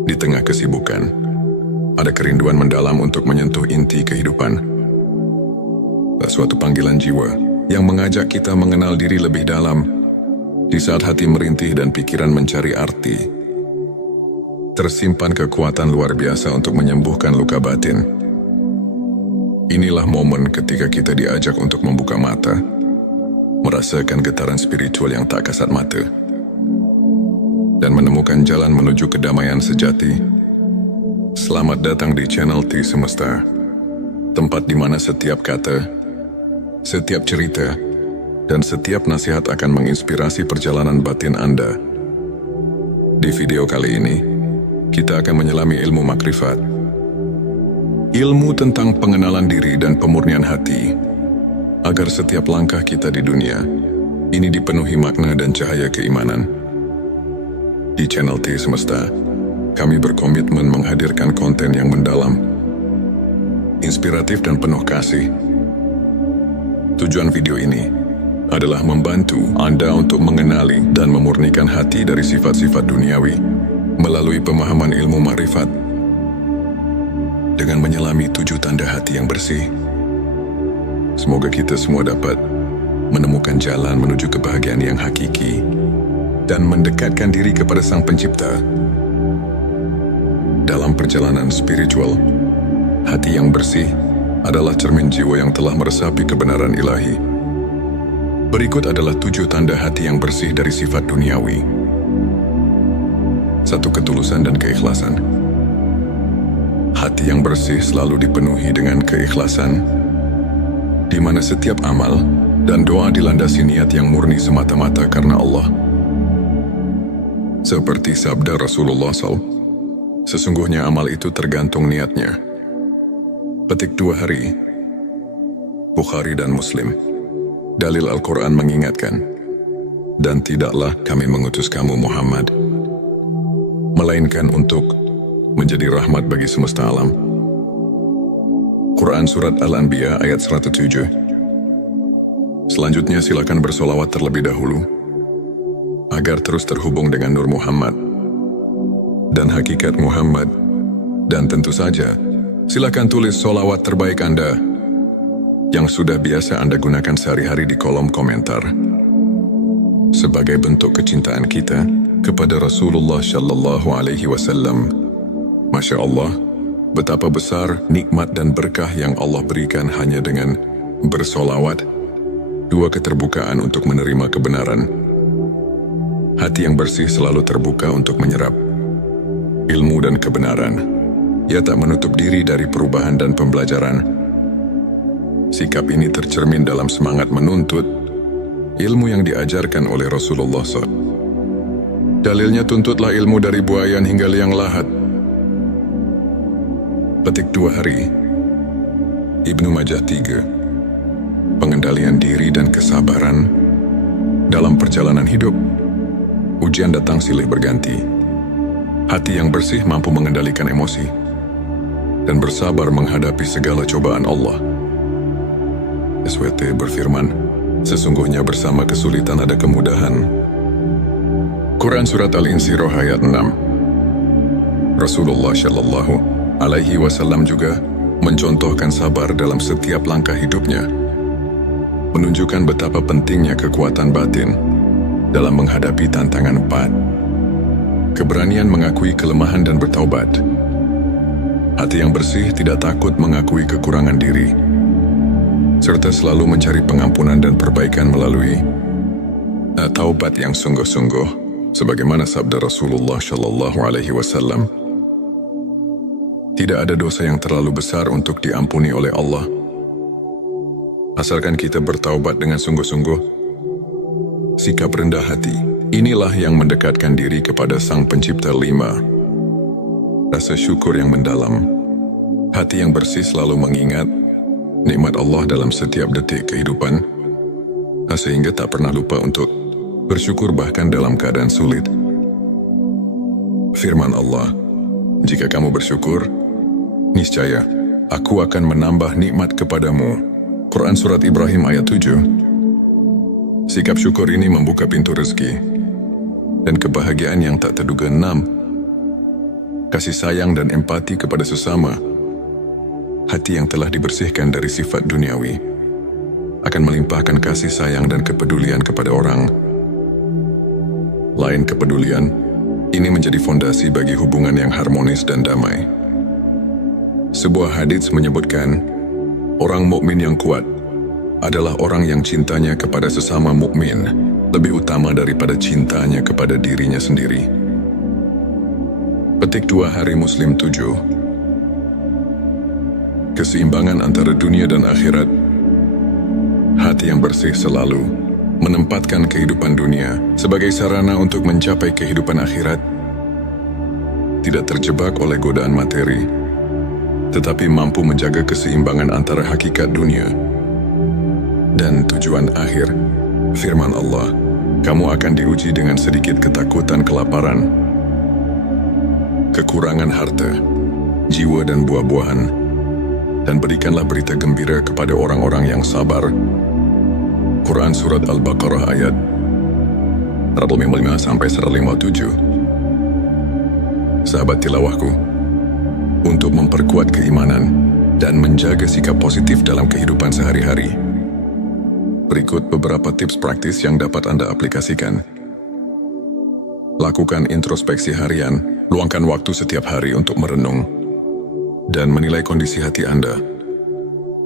di tengah kesibukan, ada kerinduan mendalam untuk menyentuh inti kehidupan. Suatu panggilan jiwa yang mengajak kita mengenal diri lebih dalam. Di saat hati merintih dan pikiran mencari arti, tersimpan kekuatan luar biasa untuk menyembuhkan luka batin. Inilah momen ketika kita diajak untuk membuka mata, merasakan getaran spiritual yang tak kasat mata, dan menemukan jalan menuju kedamaian sejati. Selamat datang di channel T Semesta, tempat di mana setiap kata, setiap cerita, dan setiap nasihat akan menginspirasi perjalanan batin Anda. Di video kali ini, kita akan menyelami ilmu makrifat, ilmu tentang pengenalan diri dan pemurnian hati, agar setiap langkah kita di dunia ini dipenuhi makna dan cahaya keimanan. Di channel T Semesta, kami berkomitmen menghadirkan konten yang mendalam, inspiratif dan penuh kasih. Tujuan video ini adalah membantu Anda untuk mengenali dan memurnikan hati dari sifat-sifat duniawi melalui pemahaman ilmu ma'rifat. Dengan menyelami 7 tanda hati yang bersih, semoga kita semua dapat menemukan jalan menuju kebahagiaan yang hakiki dan mendekatkan diri kepada Sang Pencipta. Dalam perjalanan spiritual, hati yang bersih adalah cermin jiwa yang telah meresapi kebenaran ilahi. Berikut adalah 7 tanda hati yang bersih dari sifat duniawi. 1. Ketulusan dan keikhlasan. Hati yang bersih selalu dipenuhi dengan keikhlasan, di mana setiap amal dan doa dilandasi niat yang murni semata-mata karena Allah. Seperti sabda Rasulullah SAW, sesungguhnya amal itu tergantung niatnya. Petik 2 hari, Bukhari dan Muslim. Dalil Al-Quran mengingatkan, dan tidaklah kami mengutus kamu Muhammad, melainkan untuk menjadi rahmat bagi semesta alam. Quran Surat Al-Anbiya ayat 107. Selanjutnya silakan bersolawat terlebih dahulu, agar terus terhubung dengan Nur Muhammad dan hakikat Muhammad. Dan tentu saja, silakan tulis solawat terbaik Anda yang sudah biasa Anda gunakan sehari-hari di kolom komentar, sebagai bentuk kecintaan kita kepada Rasulullah Shallallahu Alaihi Wasallam. Masya Allah, betapa besar nikmat dan berkah yang Allah berikan hanya dengan bersolawat. 2. Keterbukaan untuk menerima kebenaran. Hati yang bersih selalu terbuka untuk menyerap ilmu dan kebenaran. Ia tak menutup diri dari perubahan dan pembelajaran. Sikap ini tercermin dalam semangat menuntut ilmu yang diajarkan oleh Rasulullah SAW. Dalilnya tuntutlah ilmu dari buayan hingga liang lahat. Petik 2 hari. Ibnu Majah 3. Pengendalian diri dan kesabaran dalam perjalanan hidup. Ujian datang silih berganti. Hati yang bersih mampu mengendalikan emosi dan bersabar menghadapi segala cobaan Allah. SWT berfirman, sesungguhnya bersama kesulitan ada kemudahan. Quran Surat Al-Insyirah ayat 6. Rasulullah Shallallahu Alaihi Wasallam juga mencontohkan sabar dalam setiap langkah hidupnya, menunjukkan betapa pentingnya kekuatan batin dalam menghadapi tantangan empat. Keberanian mengakui kelemahan dan bertaubat. Hati yang bersih tidak takut mengakui kekurangan diri, serta selalu mencari pengampunan dan perbaikan melalui taubat yang sungguh-sungguh. Sebagaimana sabda Rasulullah Shallallahu Alaihi Wasallam, tidak ada dosa yang terlalu besar untuk diampuni oleh Allah, asalkan kita bertaubat dengan sungguh-sungguh. Sikap rendah hati, inilah yang mendekatkan diri kepada Sang Pencipta. 5. Rasa syukur yang mendalam. Hati yang bersih selalu mengingat nikmat Allah dalam setiap detik kehidupan, sehingga tak pernah lupa untuk bersyukur bahkan dalam keadaan sulit. Firman Allah, jika kamu bersyukur, niscaya aku akan menambah nikmat kepadamu. Quran Surat Ibrahim ayat 7. Sikap syukur ini membuka pintu rezeki dan kebahagiaan yang tak terduga. 6. Kasih sayang dan empati kepada sesama. Hati yang telah dibersihkan dari sifat duniawi akan melimpahkan kasih sayang dan kepedulian kepada orang lain. Kepedulian ini menjadi fondasi bagi hubungan yang harmonis dan damai. Sebuah hadits menyebutkan, orang mukmin yang kuat adalah orang yang cintanya kepada sesama mukmin lebih utama daripada cintanya kepada dirinya sendiri. Petik 2 hari Muslim 7. Keseimbangan antara dunia dan akhirat. Hati yang bersih selalu menempatkan kehidupan dunia sebagai sarana untuk mencapai kehidupan akhirat. Tidak terjebak oleh godaan materi, tetapi mampu menjaga keseimbangan antara hakikat dunia dan tujuan akhir. Firman Allah, kamu akan diuji dengan sedikit ketakutan, kelaparan, kekurangan harta, jiwa dan buah-buahan, dan berikanlah berita gembira kepada orang-orang yang sabar. Quran Surat Al-Baqarah ayat 155-157. Sahabat tilawahku, untuk memperkuat keimanan dan menjaga sikap positif dalam kehidupan sehari-hari, berikut beberapa tips praktis yang dapat Anda aplikasikan. Lakukan introspeksi harian, luangkan waktu setiap hari untuk merenung dan menilai kondisi hati Anda.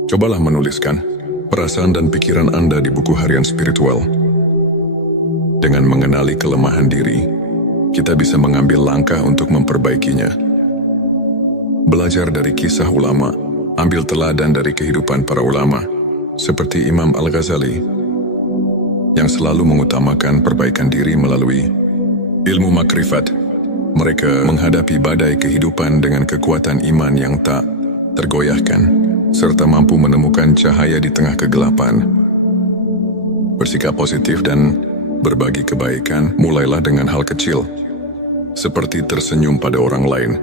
Cobalah menuliskan perasaan dan pikiran Anda di buku harian spiritual. Dengan mengenali kelemahan diri, kita bisa mengambil langkah untuk memperbaikinya. Belajar dari kisah ulama, ambil teladan dari kehidupan para ulama, seperti Imam Al-Ghazali, yang selalu mengutamakan perbaikan diri melalui ilmu makrifat. Mereka menghadapi badai kehidupan dengan kekuatan iman yang tak tergoyahkan, serta mampu menemukan cahaya di tengah kegelapan. Bersikap positif dan berbagi kebaikan mulailah dengan hal kecil, seperti tersenyum pada orang lain,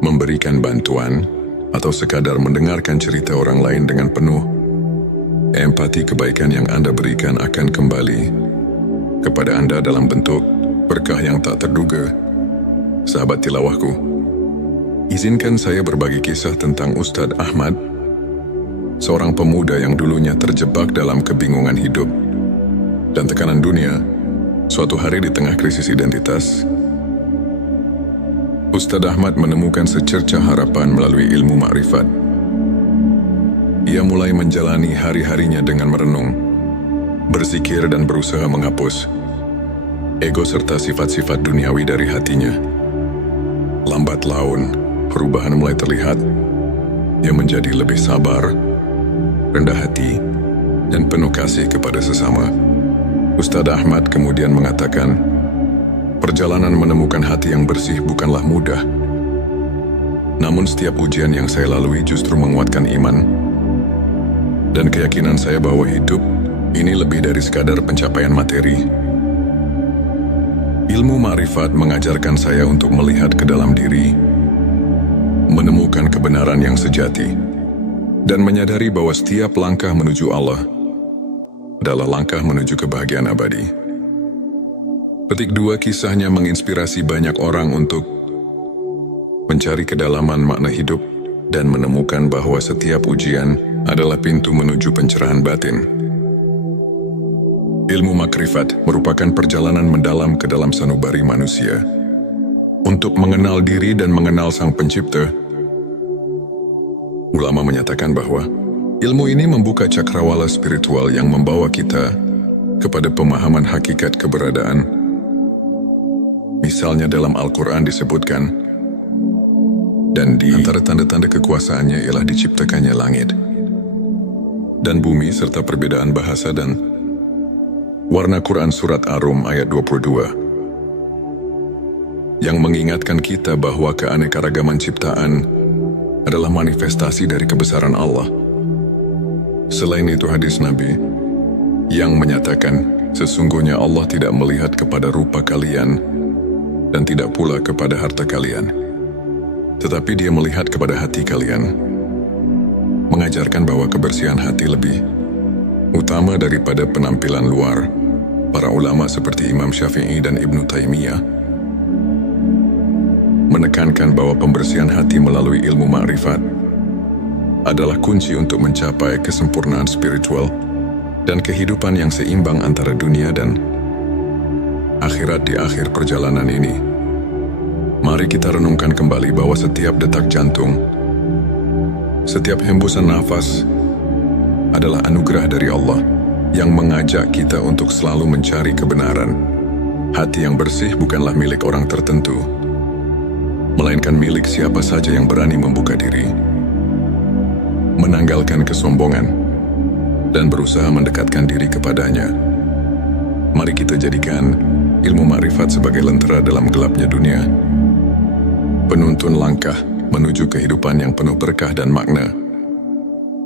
memberikan bantuan, atau sekadar mendengarkan cerita orang lain dengan penuh empati. Kebaikan yang Anda berikan akan kembali kepada Anda dalam bentuk berkah yang tak terduga. Sahabat tilawahku, izinkan saya berbagi kisah tentang Ustadz Ahmad, seorang pemuda yang dulunya terjebak dalam kebingungan hidup dan tekanan dunia. Suatu hari di tengah krisis identitas, Ustadz Ahmad menemukan secercah harapan melalui ilmu makrifat. Ia mulai menjalani hari-harinya dengan merenung, berzikir dan berusaha menghapus ego serta sifat-sifat duniawi dari hatinya. Lambat laun, perubahan mulai terlihat. Ia menjadi lebih sabar, rendah hati, dan penuh kasih kepada sesama. Ustadz Ahmad kemudian mengatakan, Perjalanan menemukan hati yang bersih bukanlah mudah. Namun setiap ujian yang saya lalui justru menguatkan iman dan keyakinan saya bahwa hidup ini lebih dari sekadar pencapaian materi. Ilmu ma'rifat mengajarkan saya untuk melihat ke dalam diri, menemukan kebenaran yang sejati, dan menyadari bahwa setiap langkah menuju Allah adalah langkah menuju kebahagiaan abadi. Petik 2 kisahnya menginspirasi banyak orang untuk mencari kedalaman makna hidup dan menemukan bahwa setiap ujian adalah pintu menuju pencerahan batin. Ilmu makrifat merupakan perjalanan mendalam ke dalam sanubari manusia untuk mengenal diri dan mengenal Sang Pencipta. Ulama menyatakan bahwa ilmu ini membuka cakrawala spiritual yang membawa kita kepada pemahaman hakikat keberadaan. Misalnya dalam Al-Quran disebutkan, dan di antara tanda-tanda kekuasaannya ialah diciptakannya langit dan bumi serta perbedaan bahasa dan warna. Quran Surat Ar-Rum ayat 22 yang mengingatkan kita bahwa keanekaragaman ciptaan adalah manifestasi dari kebesaran Allah. Selain itu hadis Nabi yang menyatakan sesungguhnya Allah tidak melihat kepada rupa kalian dan tidak pula kepada harta kalian, tetapi Dia melihat kepada hati kalian, mengajarkan bahwa kebersihan hati lebih utama daripada penampilan luar. Para ulama seperti Imam Syafi'i dan Ibnu Taimiyah menekankan bahwa pembersihan hati melalui ilmu ma'rifat adalah kunci untuk mencapai kesempurnaan spiritual dan kehidupan yang seimbang antara dunia dan akhirat. Di akhir perjalanan ini, mari kita renungkan kembali bahwa setiap detak jantung, setiap hembusan nafas adalah anugerah dari Allah yang mengajak kita untuk selalu mencari kebenaran. Hati yang bersih bukanlah milik orang tertentu, melainkan milik siapa saja yang berani membuka diri, menanggalkan kesombongan, dan berusaha mendekatkan diri kepadanya. Mari kita jadikan ilmu ma'rifat sebagai lentera dalam gelapnya dunia, penuntun langkah menuju kehidupan yang penuh berkah dan makna.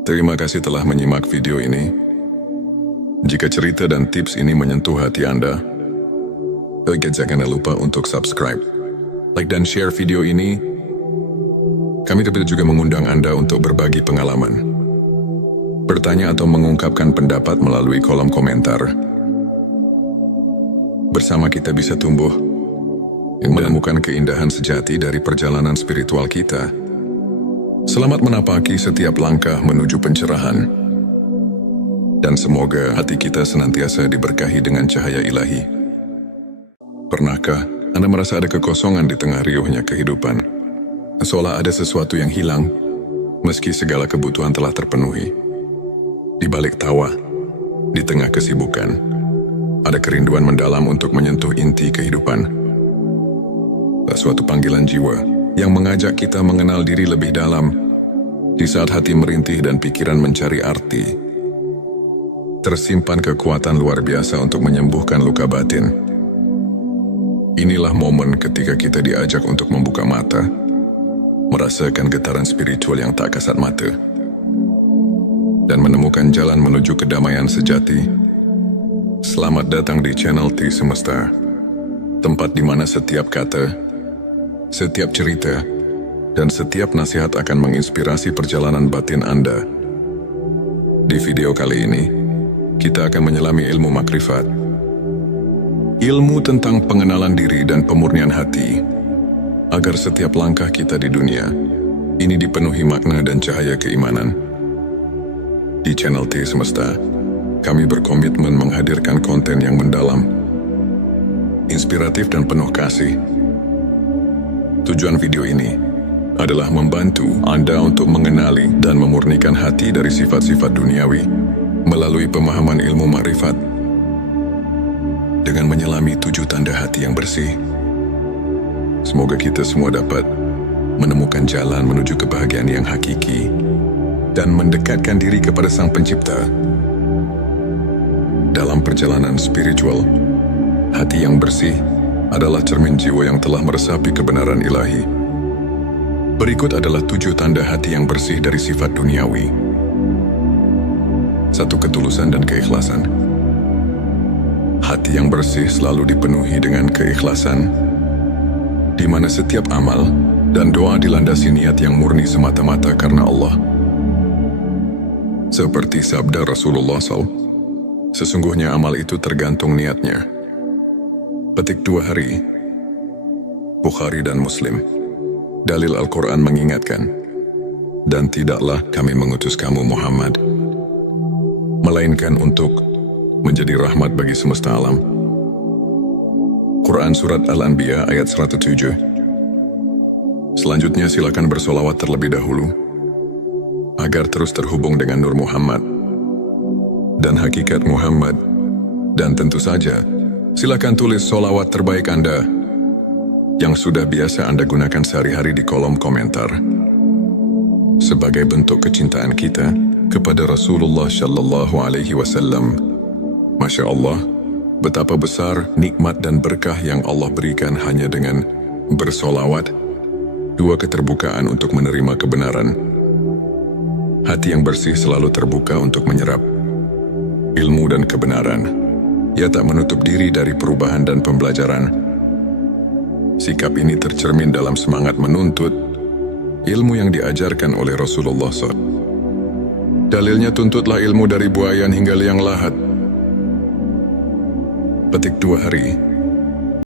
Terima kasih telah menyimak video ini. Jika cerita dan tips ini menyentuh hati Anda, jangan lupa untuk subscribe, like dan share video ini. Kami juga mengundang Anda untuk berbagi pengalaman, bertanya atau mengungkapkan pendapat melalui kolom komentar. Bersama kita bisa tumbuh dan menemukan keindahan sejati dari perjalanan spiritual kita. Selamat menapaki setiap langkah menuju pencerahan, dan semoga hati kita senantiasa diberkahi dengan cahaya ilahi. Pernahkah Anda merasa ada kekosongan di tengah riuhnya kehidupan? Seolah ada sesuatu yang hilang, meski segala kebutuhan telah terpenuhi. Di balik tawa, di tengah kesibukan, ada kerinduan mendalam untuk menyentuh inti kehidupan. Suatu panggilan jiwa yang mengajak kita mengenal diri lebih dalam. Di saat hati merintih dan pikiran mencari arti, tersimpan kekuatan luar biasa untuk menyembuhkan luka batin. Inilah momen ketika kita diajak untuk membuka mata, merasakan getaran spiritual yang tak kasat mata, dan menemukan jalan menuju kedamaian sejati. Selamat datang di channel T Semesta, tempat di mana setiap kata, setiap cerita, dan setiap nasihat akan menginspirasi perjalanan batin Anda. Di video kali ini, kita akan menyelami ilmu makrifat, ilmu tentang pengenalan diri dan pemurnian hati, agar setiap langkah kita di dunia ini dipenuhi makna dan cahaya keimanan. Di channel T Semesta, kami berkomitmen menghadirkan konten yang mendalam, inspiratif dan penuh kasih. Tujuan video ini adalah membantu Anda untuk mengenali dan memurnikan hati dari sifat-sifat duniawi melalui pemahaman ilmu ma'rifat. Dengan menyelami 7 tanda hati yang bersih, semoga kita semua dapat menemukan jalan menuju kebahagiaan yang hakiki dan mendekatkan diri kepada Sang Pencipta. Dalam perjalanan spiritual, hati yang bersih adalah cermin jiwa yang telah meresapi kebenaran ilahi. Berikut adalah 7 tanda hati yang bersih dari sifat duniawi. 1. Ketulusan dan keikhlasan. Hati yang bersih selalu dipenuhi dengan keikhlasan, di mana setiap amal dan doa dilandasi niat yang murni semata-mata karena Allah. Seperti sabda Rasulullah SAW, sesungguhnya amal itu tergantung niatnya. Petik 2 hari. Bukhari dan Muslim. Dalil Al-Quran mengingatkan, dan tidaklah kami mengutus kamu Muhammad, melainkan untuk menjadi rahmat bagi semesta alam. Quran Surat Al-Anbiya ayat 107. Selanjutnya silakan bersolawat terlebih dahulu, agar terus terhubung dengan Nur Muhammad dan hakikat Muhammad. Dan tentu saja, silakan tulis solawat terbaik Anda yang sudah biasa Anda gunakan sehari-hari di kolom komentar, sebagai bentuk kecintaan kita kepada Rasulullah Shallallahu Alaihi Wasallam. Masya Allah, betapa besar nikmat dan berkah yang Allah berikan hanya dengan bersolawat. 2. Keterbukaan untuk menerima kebenaran. Hati yang bersih selalu terbuka untuk menyerap ilmu dan kebenaran. Ia tak menutup diri dari perubahan dan pembelajaran. Sikap ini tercermin dalam semangat menuntut ilmu yang diajarkan oleh Rasulullah SAW. Dalilnya, tuntutlah ilmu dari buayan hingga liang lahat. Petik 2 hari.